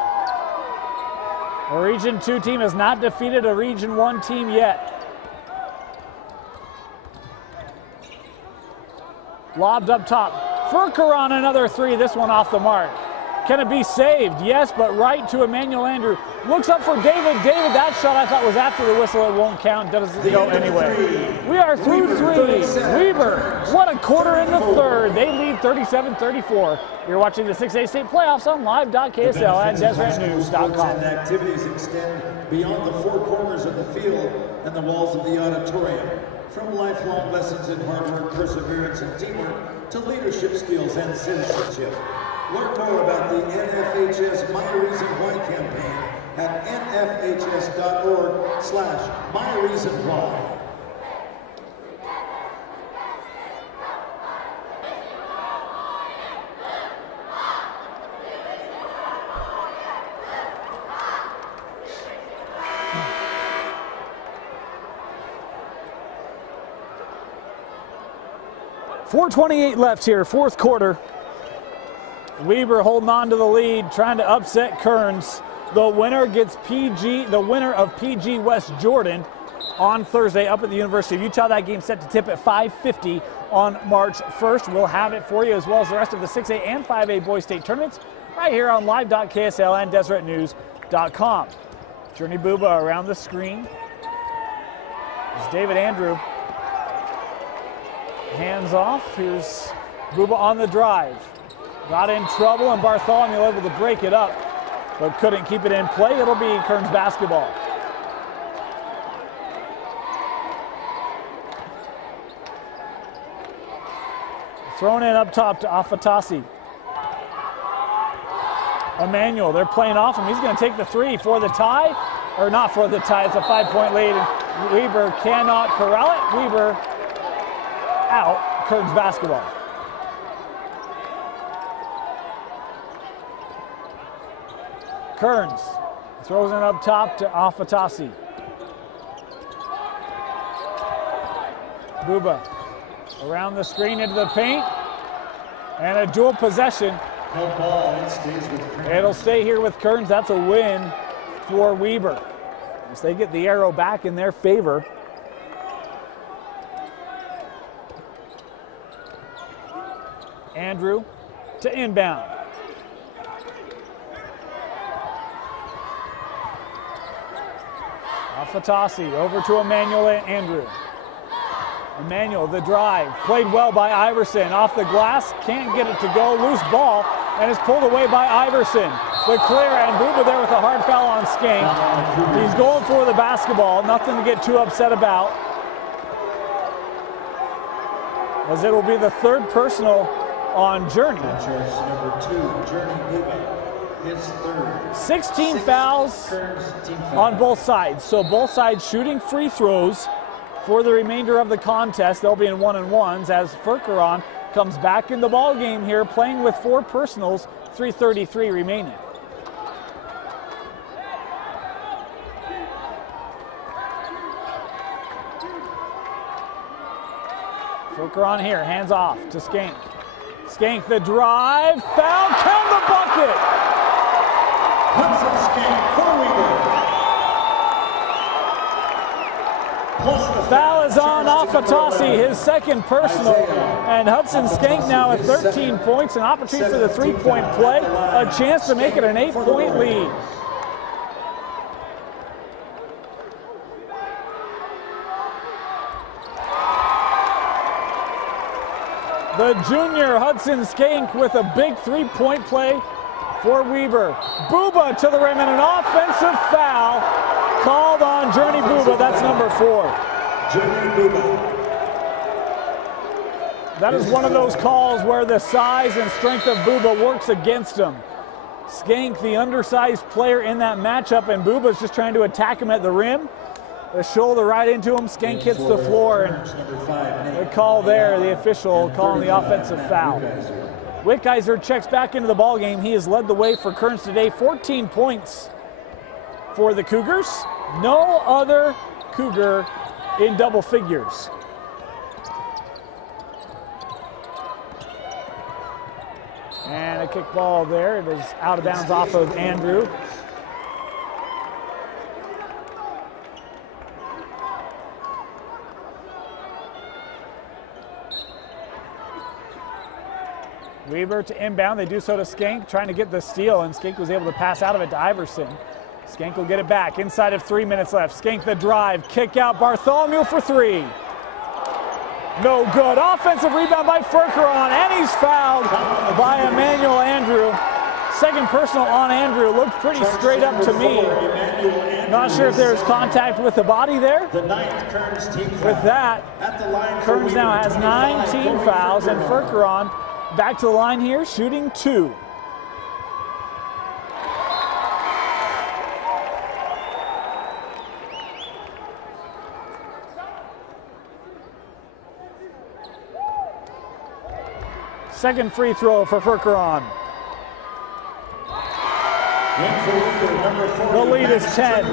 A Region 2 team has not defeated a Region 1 team yet. Lobbed up top. Furkeron, another 3, this one off the mark. Can it be saved? Yes, but right to Emmanuel Andrew. Looks up for David. David, that shot I thought was after the whistle. It won't count. Doesn't go anywhere. We are through 3. Weber, what a quarter in the third. They lead 37-34. You're watching the 6A state playoffs on live.ksl and DeseretNews.com. Activities extend beyond the four corners of the field and the walls of the auditorium. From lifelong lessons in hard work, perseverance, and teamwork to leadership skills and citizenship. Learn more about the NFHS My Reason Why campaign at nfhs.org/myreasonwhy. .428 left here, fourth quarter. Weber holding on to the lead, trying to upset Kearns. The winner gets the winner of PG West Jordan on Thursday up at the University of Utah. That game set to tip at 5:50 on March 1st. We'll have it for you as well as the rest of the 6A and 5A boys state tournaments right here on live.ksl and DeseretNews.com. Journey Buba around the screen. It's David Andrew. Hands off. Here's Buba on the drive. Got in trouble, and Bartholomew able to break it up, but couldn't keep it in play. It'll be Kearns basketball. Thrown in up top to Afatasi. Emmanuel, they're playing off him. He's going to take the 3 for the tie, or not for the tie. It's a 5-point lead, and Weber cannot corral it. Weber out. Kearns basketball. Kearns throws it up top to Afatasi. Buba around the screen into the paint, and a dual possession. No ball, it stays with Kearns. It'll stay here with Kearns. That's a win for Weber as they get the arrow back in their favor. Andrew to inbound. Afatasi over to Emmanuel Andrew. Emmanuel, the drive, played well by Iverson. Off the glass, can't get it to go. Loose ball, and is pulled away by Iverson. The clear, and Buba there with a hard foul on Skank. He's going for the basketball, nothing to get too upset about, as it will be the third personal on Journey. Number 2, Journey Buba. His third. 16 fouls on both sides. So both sides shooting free throws for the remainder of the contest. They'll be in 1-on-1s as Furkeron comes back in the ball game here, playing with 4 personals, 3:33 remaining. Furkeron here, hands off to Skank. Skank the drive, foul, count the bucket! Hudson Skank for Weaver. Foul is on Afatasi, his second personal, and Hudson Skank now at 13 points, an opportunity for the three-point play, a chance to make it an 8-point lead. The junior Hudson Skank with a big three-point play for Weber. Buba to the rim and an offensive foul called on Journey Buba. That's number 4. Journey Buba. That is one of those calls where the size and strength of Buba works against him. Skank, the undersized player in that matchup, and Buba's just trying to attack him at the rim. A shoulder right into him. Skank hits the floor, and the call there, the official calling the offensive foul. Wickheiser checks back into the ball game. He has led the way for Kearns today. 14 points for the Cougars. No other Cougar in double figures. And a kick ball there. It is out of bounds off of Andrew. Weber to inbound. They do so to Skank, trying to get the steal, and Skank was able to pass out of it to Iverson. Skank will get it back inside of 3 minutes left. Skank the drive, kick out Bartholomew for 3. No good. Offensive rebound by Furkeron, and he's fouled by Emmanuel Andrew. Second personal on Andrew. Looked pretty straight up to me. Not sure if there's contact with the body there. With that, Kearns now has 19 fouls, and Furkeron back to the line here, shooting 2. Second free throw for Furkeron. The lead is 10.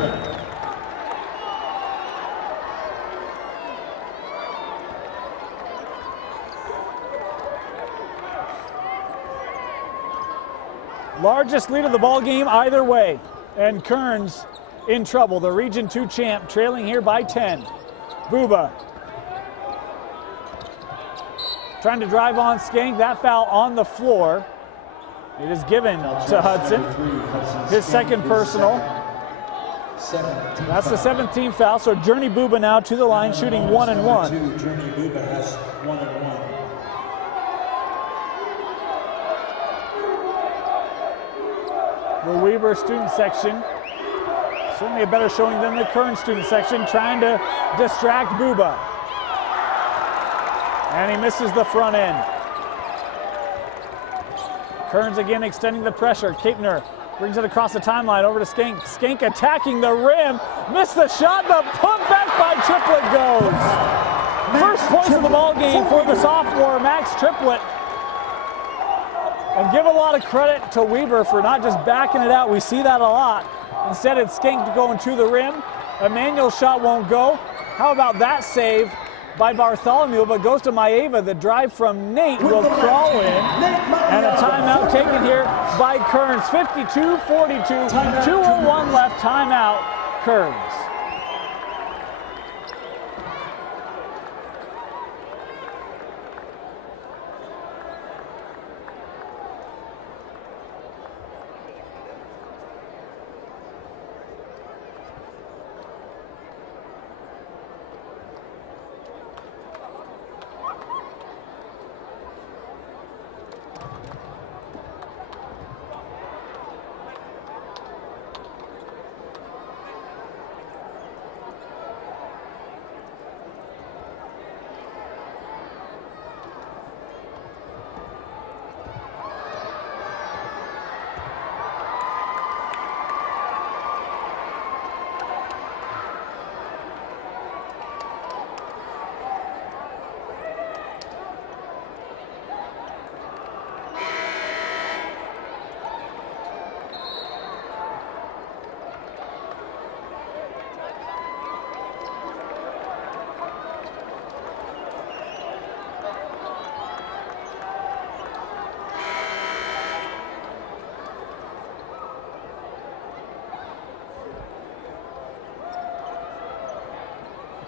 Largest lead of the ball game either way, and Kearns in trouble. The Region 2 champ trailing here by 10. Buba trying to drive on Skank. That foul on the floor. It is given to Hudson. His second personal. That's the 17th foul. So Journey Buba now to the line, shooting 1-1. Journey Buba has 1-1. The Weber student section, certainly a better showing than the Kearns student section, trying to distract Buba. And he misses the front end. Kearns again extending the pressure. Kapner brings it across the timeline over to Skank. Skank attacking the rim. Missed the shot. The putback by Triplett goes. First points of the ball game for the sophomore, Max Triplett. And give a lot of credit to Weber for not just backing it out. We see that a lot. Instead, it's Skank going to the rim. Emmanuel's shot won't go. How about that save by Bartholomew, but goes to Maeva. The drive from Nate will crawl in. And a timeout taken here by Kearns. 52-42, 2:01 left, timeout, Kearns.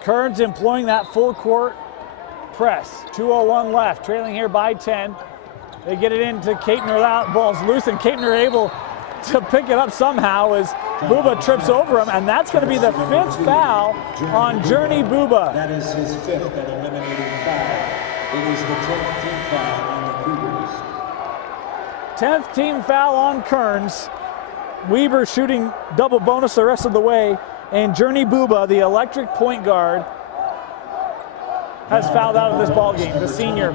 Kearns employing that full court press. 2:01 left, trailing here by 10. They get it into Kaitner. That ball's loose, and Kaitner able to pick it up somehow as Buba trips over him, and that's going to be the 5th foul on Journey Buba. That is his 5th and eliminating foul. It is the 10th team foul on the Cougars. 10th team foul on Kearns. Weber shooting double bonus the rest of the way, and Journey Buba, the electric point guard, has fouled out of this ball game. The senior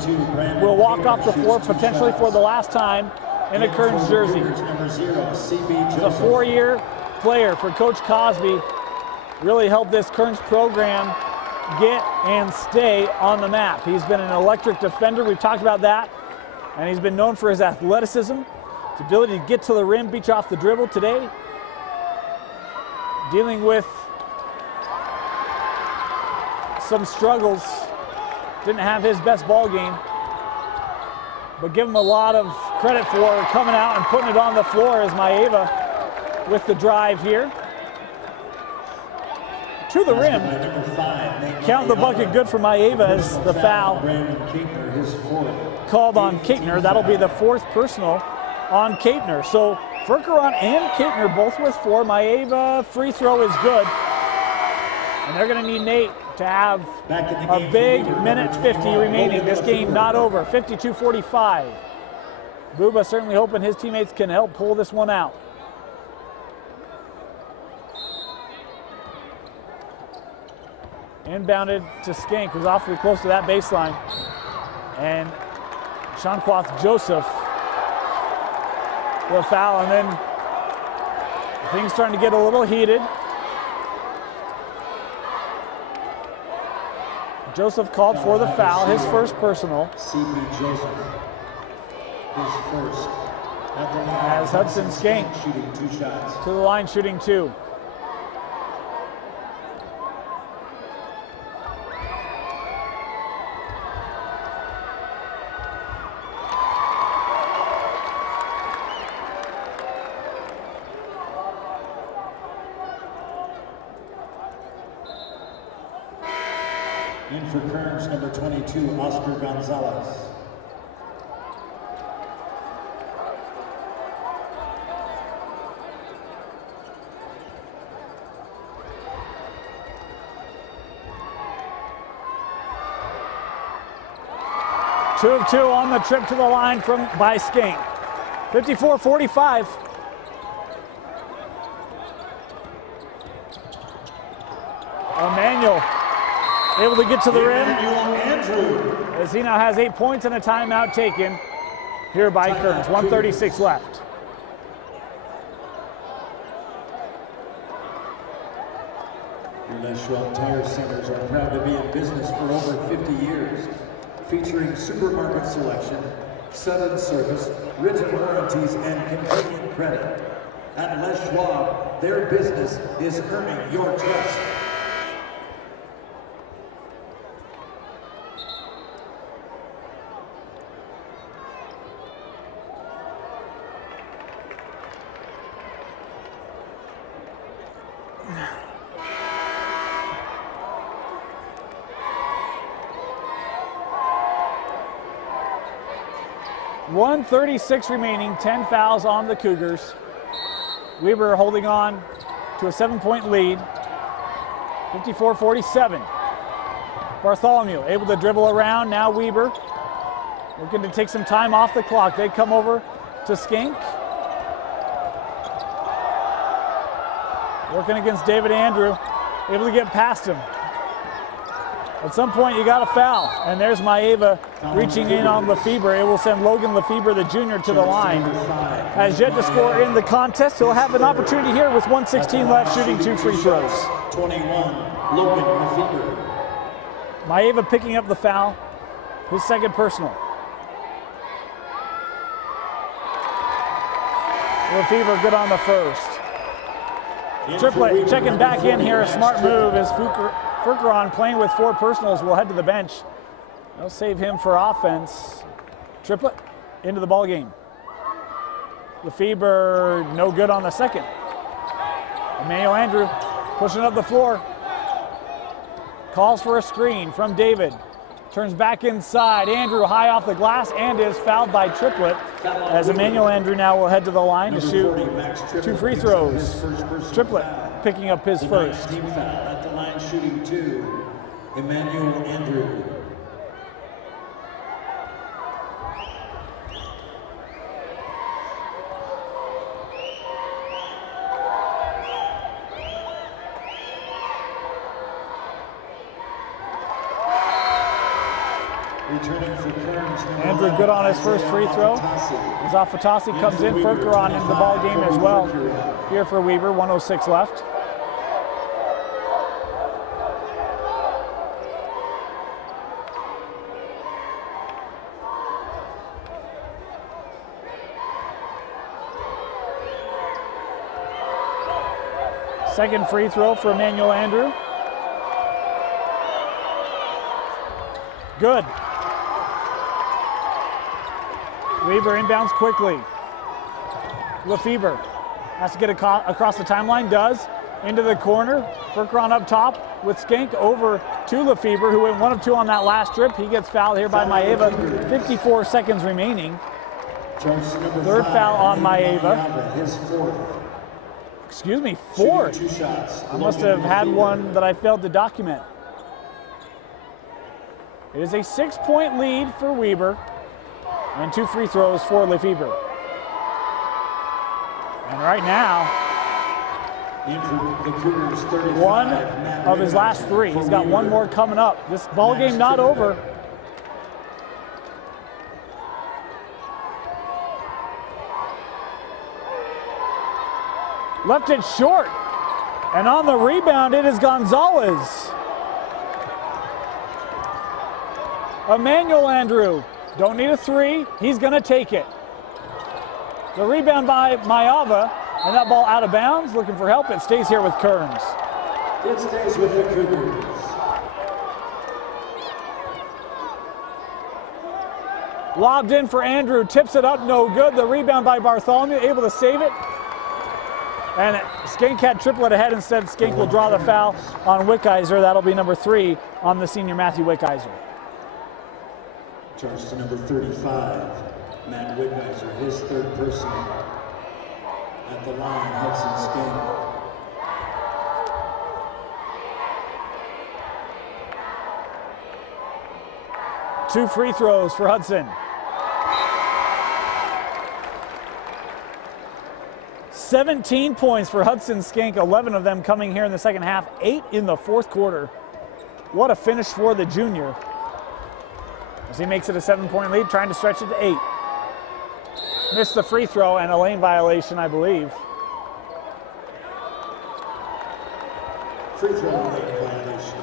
will walk off the floor potentially for the last time in a Kearns jersey. He's a 4-year player for Coach Cosby. Really helped this Kearns program get and stay on the map. He's been an electric defender. We've talked about that. And he's been known for his athleticism, his ability to get to the rim, beach off the dribble. Today, dealing with some struggles. Didn't have his best ball game, but give him a lot of credit for coming out and putting it on the floor as Maeva with the drive here. To the rim. Count the bucket, good for Maeva as the foul called on Kaitner. That'll be the 4th personal on Kaitner. So Furkeron and Kaitner both with 4. Maeva free throw is good. And they're going to need Nate to have a big minute 50 remaining. This game not over, 52-45. Buba certainly hoping his teammates can help pull this one out. Inbounded to Skank, who's awfully close to that baseline. And Shanquath Joseph will foul, and then things starting to get a little heated. Joseph called for the foul, his first personal. C.B. Joseph, his first. As Hudson Skank shooting 2 shots. to the line, shooting 2. In for Kearns, number 22, Oscar Gonzalez. Two of 2 on the trip to the line by Skank. 54-45. Emmanuel able to get to the rim as he now has 8 points and a timeout taken here by Kearns. 1:36 left. Your Les Schwab Tire Centers are proud to be in business for over 50 years, featuring supermarket selection, sudden service, written warranties, and convenient credit. At Les Schwab, their business is earning your trust. .136 remaining, 10 fouls on the Cougars. Weber holding on to a 7-point lead, 54-47. Bartholomew able to dribble around, now Weber looking to take some time off the clock. They come over to Skank. Working against David Andrew, able to get past him. At some point, you got to foul. And there's Maeva reaching in on Lefebvre. It will send Logan Lefebvre, the junior, to the line. Has yet to score in the contest. He'll have an opportunity here with 1:16 left, shooting 2 free throws. 21, Logan Lefebvre. Maeva picking up the foul, his second personal. Lefebvre good on the first. Triplet checking back in here, a smart move as Furkeron playing with 4 personals will head to the bench. They'll save him for offense. Triplet into the ball game. Lefebvre no good on the second. Emmanuel Andrew pushing up the floor. calls for a screen from David. Turns back inside. Andrew high off the glass and is fouled by Triplett, as Emmanuel Andrew now will head to the line to shoot 2 free throws. Triplett picking up his first. Team foul at the line, shooting 2, Emmanuel Andrew. Returning for Kearns, Andrew good on his first free throw. As Afatasi comes in, Furker on into the ball game as well. Here for Weber, 1:06 left. Second free throw for Emmanuel Andrew. Good. Weber inbounds quickly. Lefebvre has to get across the timeline, does. Into the corner. Furker up top with Skank over to Lefebvre, who went 1 of 2 on that last trip. He gets fouled here by Maeva. 54 seconds remaining. Third foul on Maeva. His 4th. Excuse me, 4th. 2 shots. I must have had one that I failed to document. It is a 6-point lead for Weber and 2 free throws for Lefebvre. And right now, one of his last 3. He's got 1 more coming up. This ball game not over. Left it short. And on the rebound, it is Gonzalez. Emmanuel Andrew, don't need a 3, he's gonna take it. The rebound by Maeva, and that ball out of bounds, looking for help. It stays here with Kearns. It stays with the Cougars. Lobbed in for Andrew, tips it up, no good. The rebound by Bartholomew, able to save it. And Skank had Triplett ahead. Instead, Skank will draw the foul on Wickheiser. That'll be number 3 on the senior Matthew Wickheiser. Charge to number 35, Matt Wickheiser, his 3rd personal. At the line, Hudson Skank. Two free throws for Hudson. 17 points for Hudson Skank, 11 of them coming here in the second half, 8 in the 4th quarter. What a finish for the junior. As he makes it a 7-point lead, trying to stretch it to 8. Missed the free throw and a lane violation, I believe. Free throw lane violation.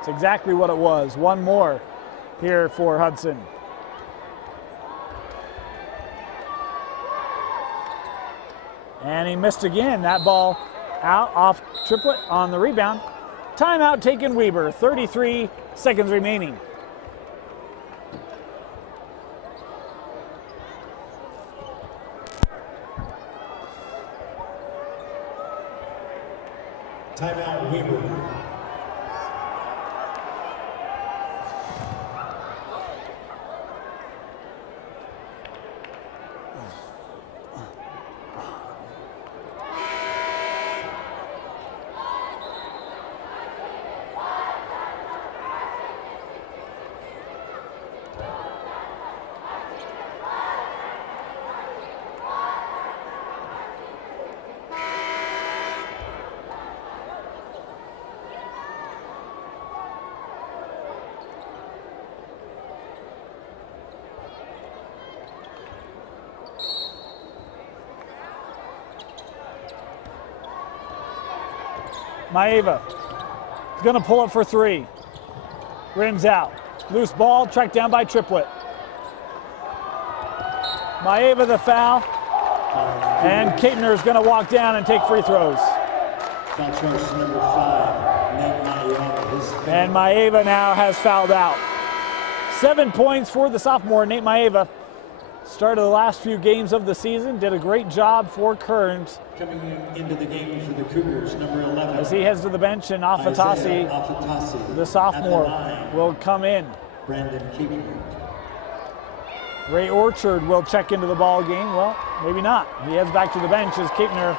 It's exactly what it was. 1 more here for Hudson. And he missed again. That ball out off Triplett on the rebound. Timeout taken Weber, 33 seconds remaining. Timeout Weber. Maeva is going to pull up for 3. Rims out. Loose ball, tracked down by Triplett. Maeva the foul. And Kaitner is going to walk down and take free throws. Foul charge number 5, Nate Maeva. And Maeva now has fouled out. 7 points for the sophomore, Nate Maeva. Start of the last few games of the season. Did a great job for Kearns. Coming into the game for the Cougars, number 11. As he heads to the bench, and Afatasi, the sophomore, will come in. Brandon Kearns. Ray Orchard will check into the ball game. Well, maybe not. He heads back to the bench as Keepner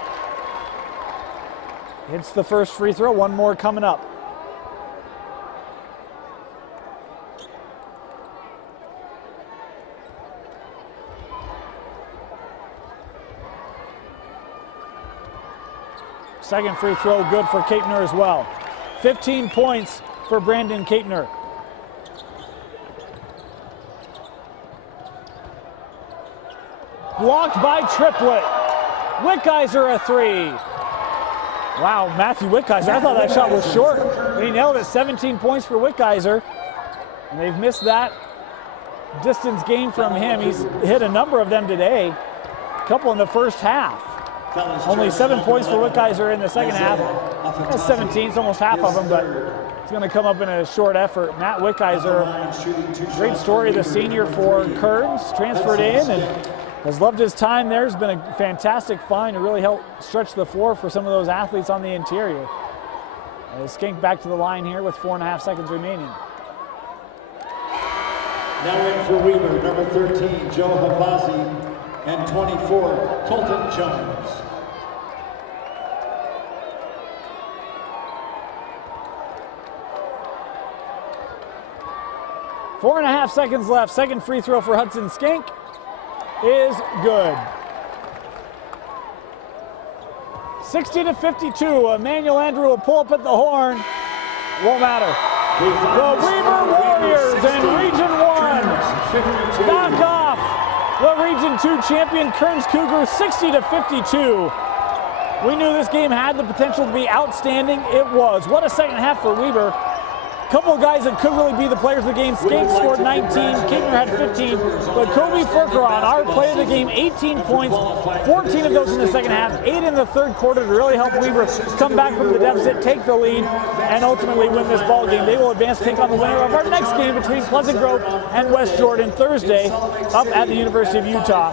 hits the first free throw. One more coming up. Second free throw good for Keepner as well. 15 points for Brandon Keepner. Blocked by Triplett. Wickheiser a three. Wow, Matthew Wickheiser. I thought that shot was short. He nailed it. 17 points for Wickheiser. And they've missed that distance game from him. He's hit a number of them today. A couple in the first half. Only 7 points for Wickheiser in the second half. That's 17, it's almost half of them, but it's going to come up in a short effort. Matt Wickheiser, great story, the senior for Kearns, transferred in and has loved his time there. Has been a fantastic find to really help stretch the floor for some of those athletes on the interior. Skink back to the line here with 4.5 seconds remaining. Now in for Weaver, number 13, Joe Havazi, and 24, Colton Jones. Four and a half seconds left. Second free throw for Hudson Skink is good. 60-52. Emmanuel Andrew will pull up at the horn. Won't matter. The Weaver Warriors in Region 1 knock off the Region 2 champion Kearns Cougars 60-52. We knew this game had the potential to be outstanding. It was. What a second half for Weaver. Couple of guys that could really be the players of the game. Skink scored 19, Keepner had 15, but Kobe Furkeron, our player of the game, 18 points, 14 of those in the second half, 8 in the third quarter to really help Weaver come back from the deficit, take the lead, and ultimately win this ball game. They will advance to take on the winner of our next game between Pleasant Grove and West Jordan Thursday up at the University of Utah.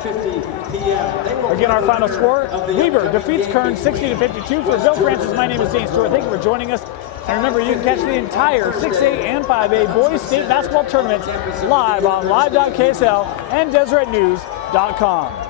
Again, our final score, Weaver defeats Kearns 60-52. For Bill Francis, my name is Dane Stewart. Thank you for joining us. And remember, you can catch the entire 6A and 5A boys state basketball tournaments live on live.ksl and DeseretNews.com.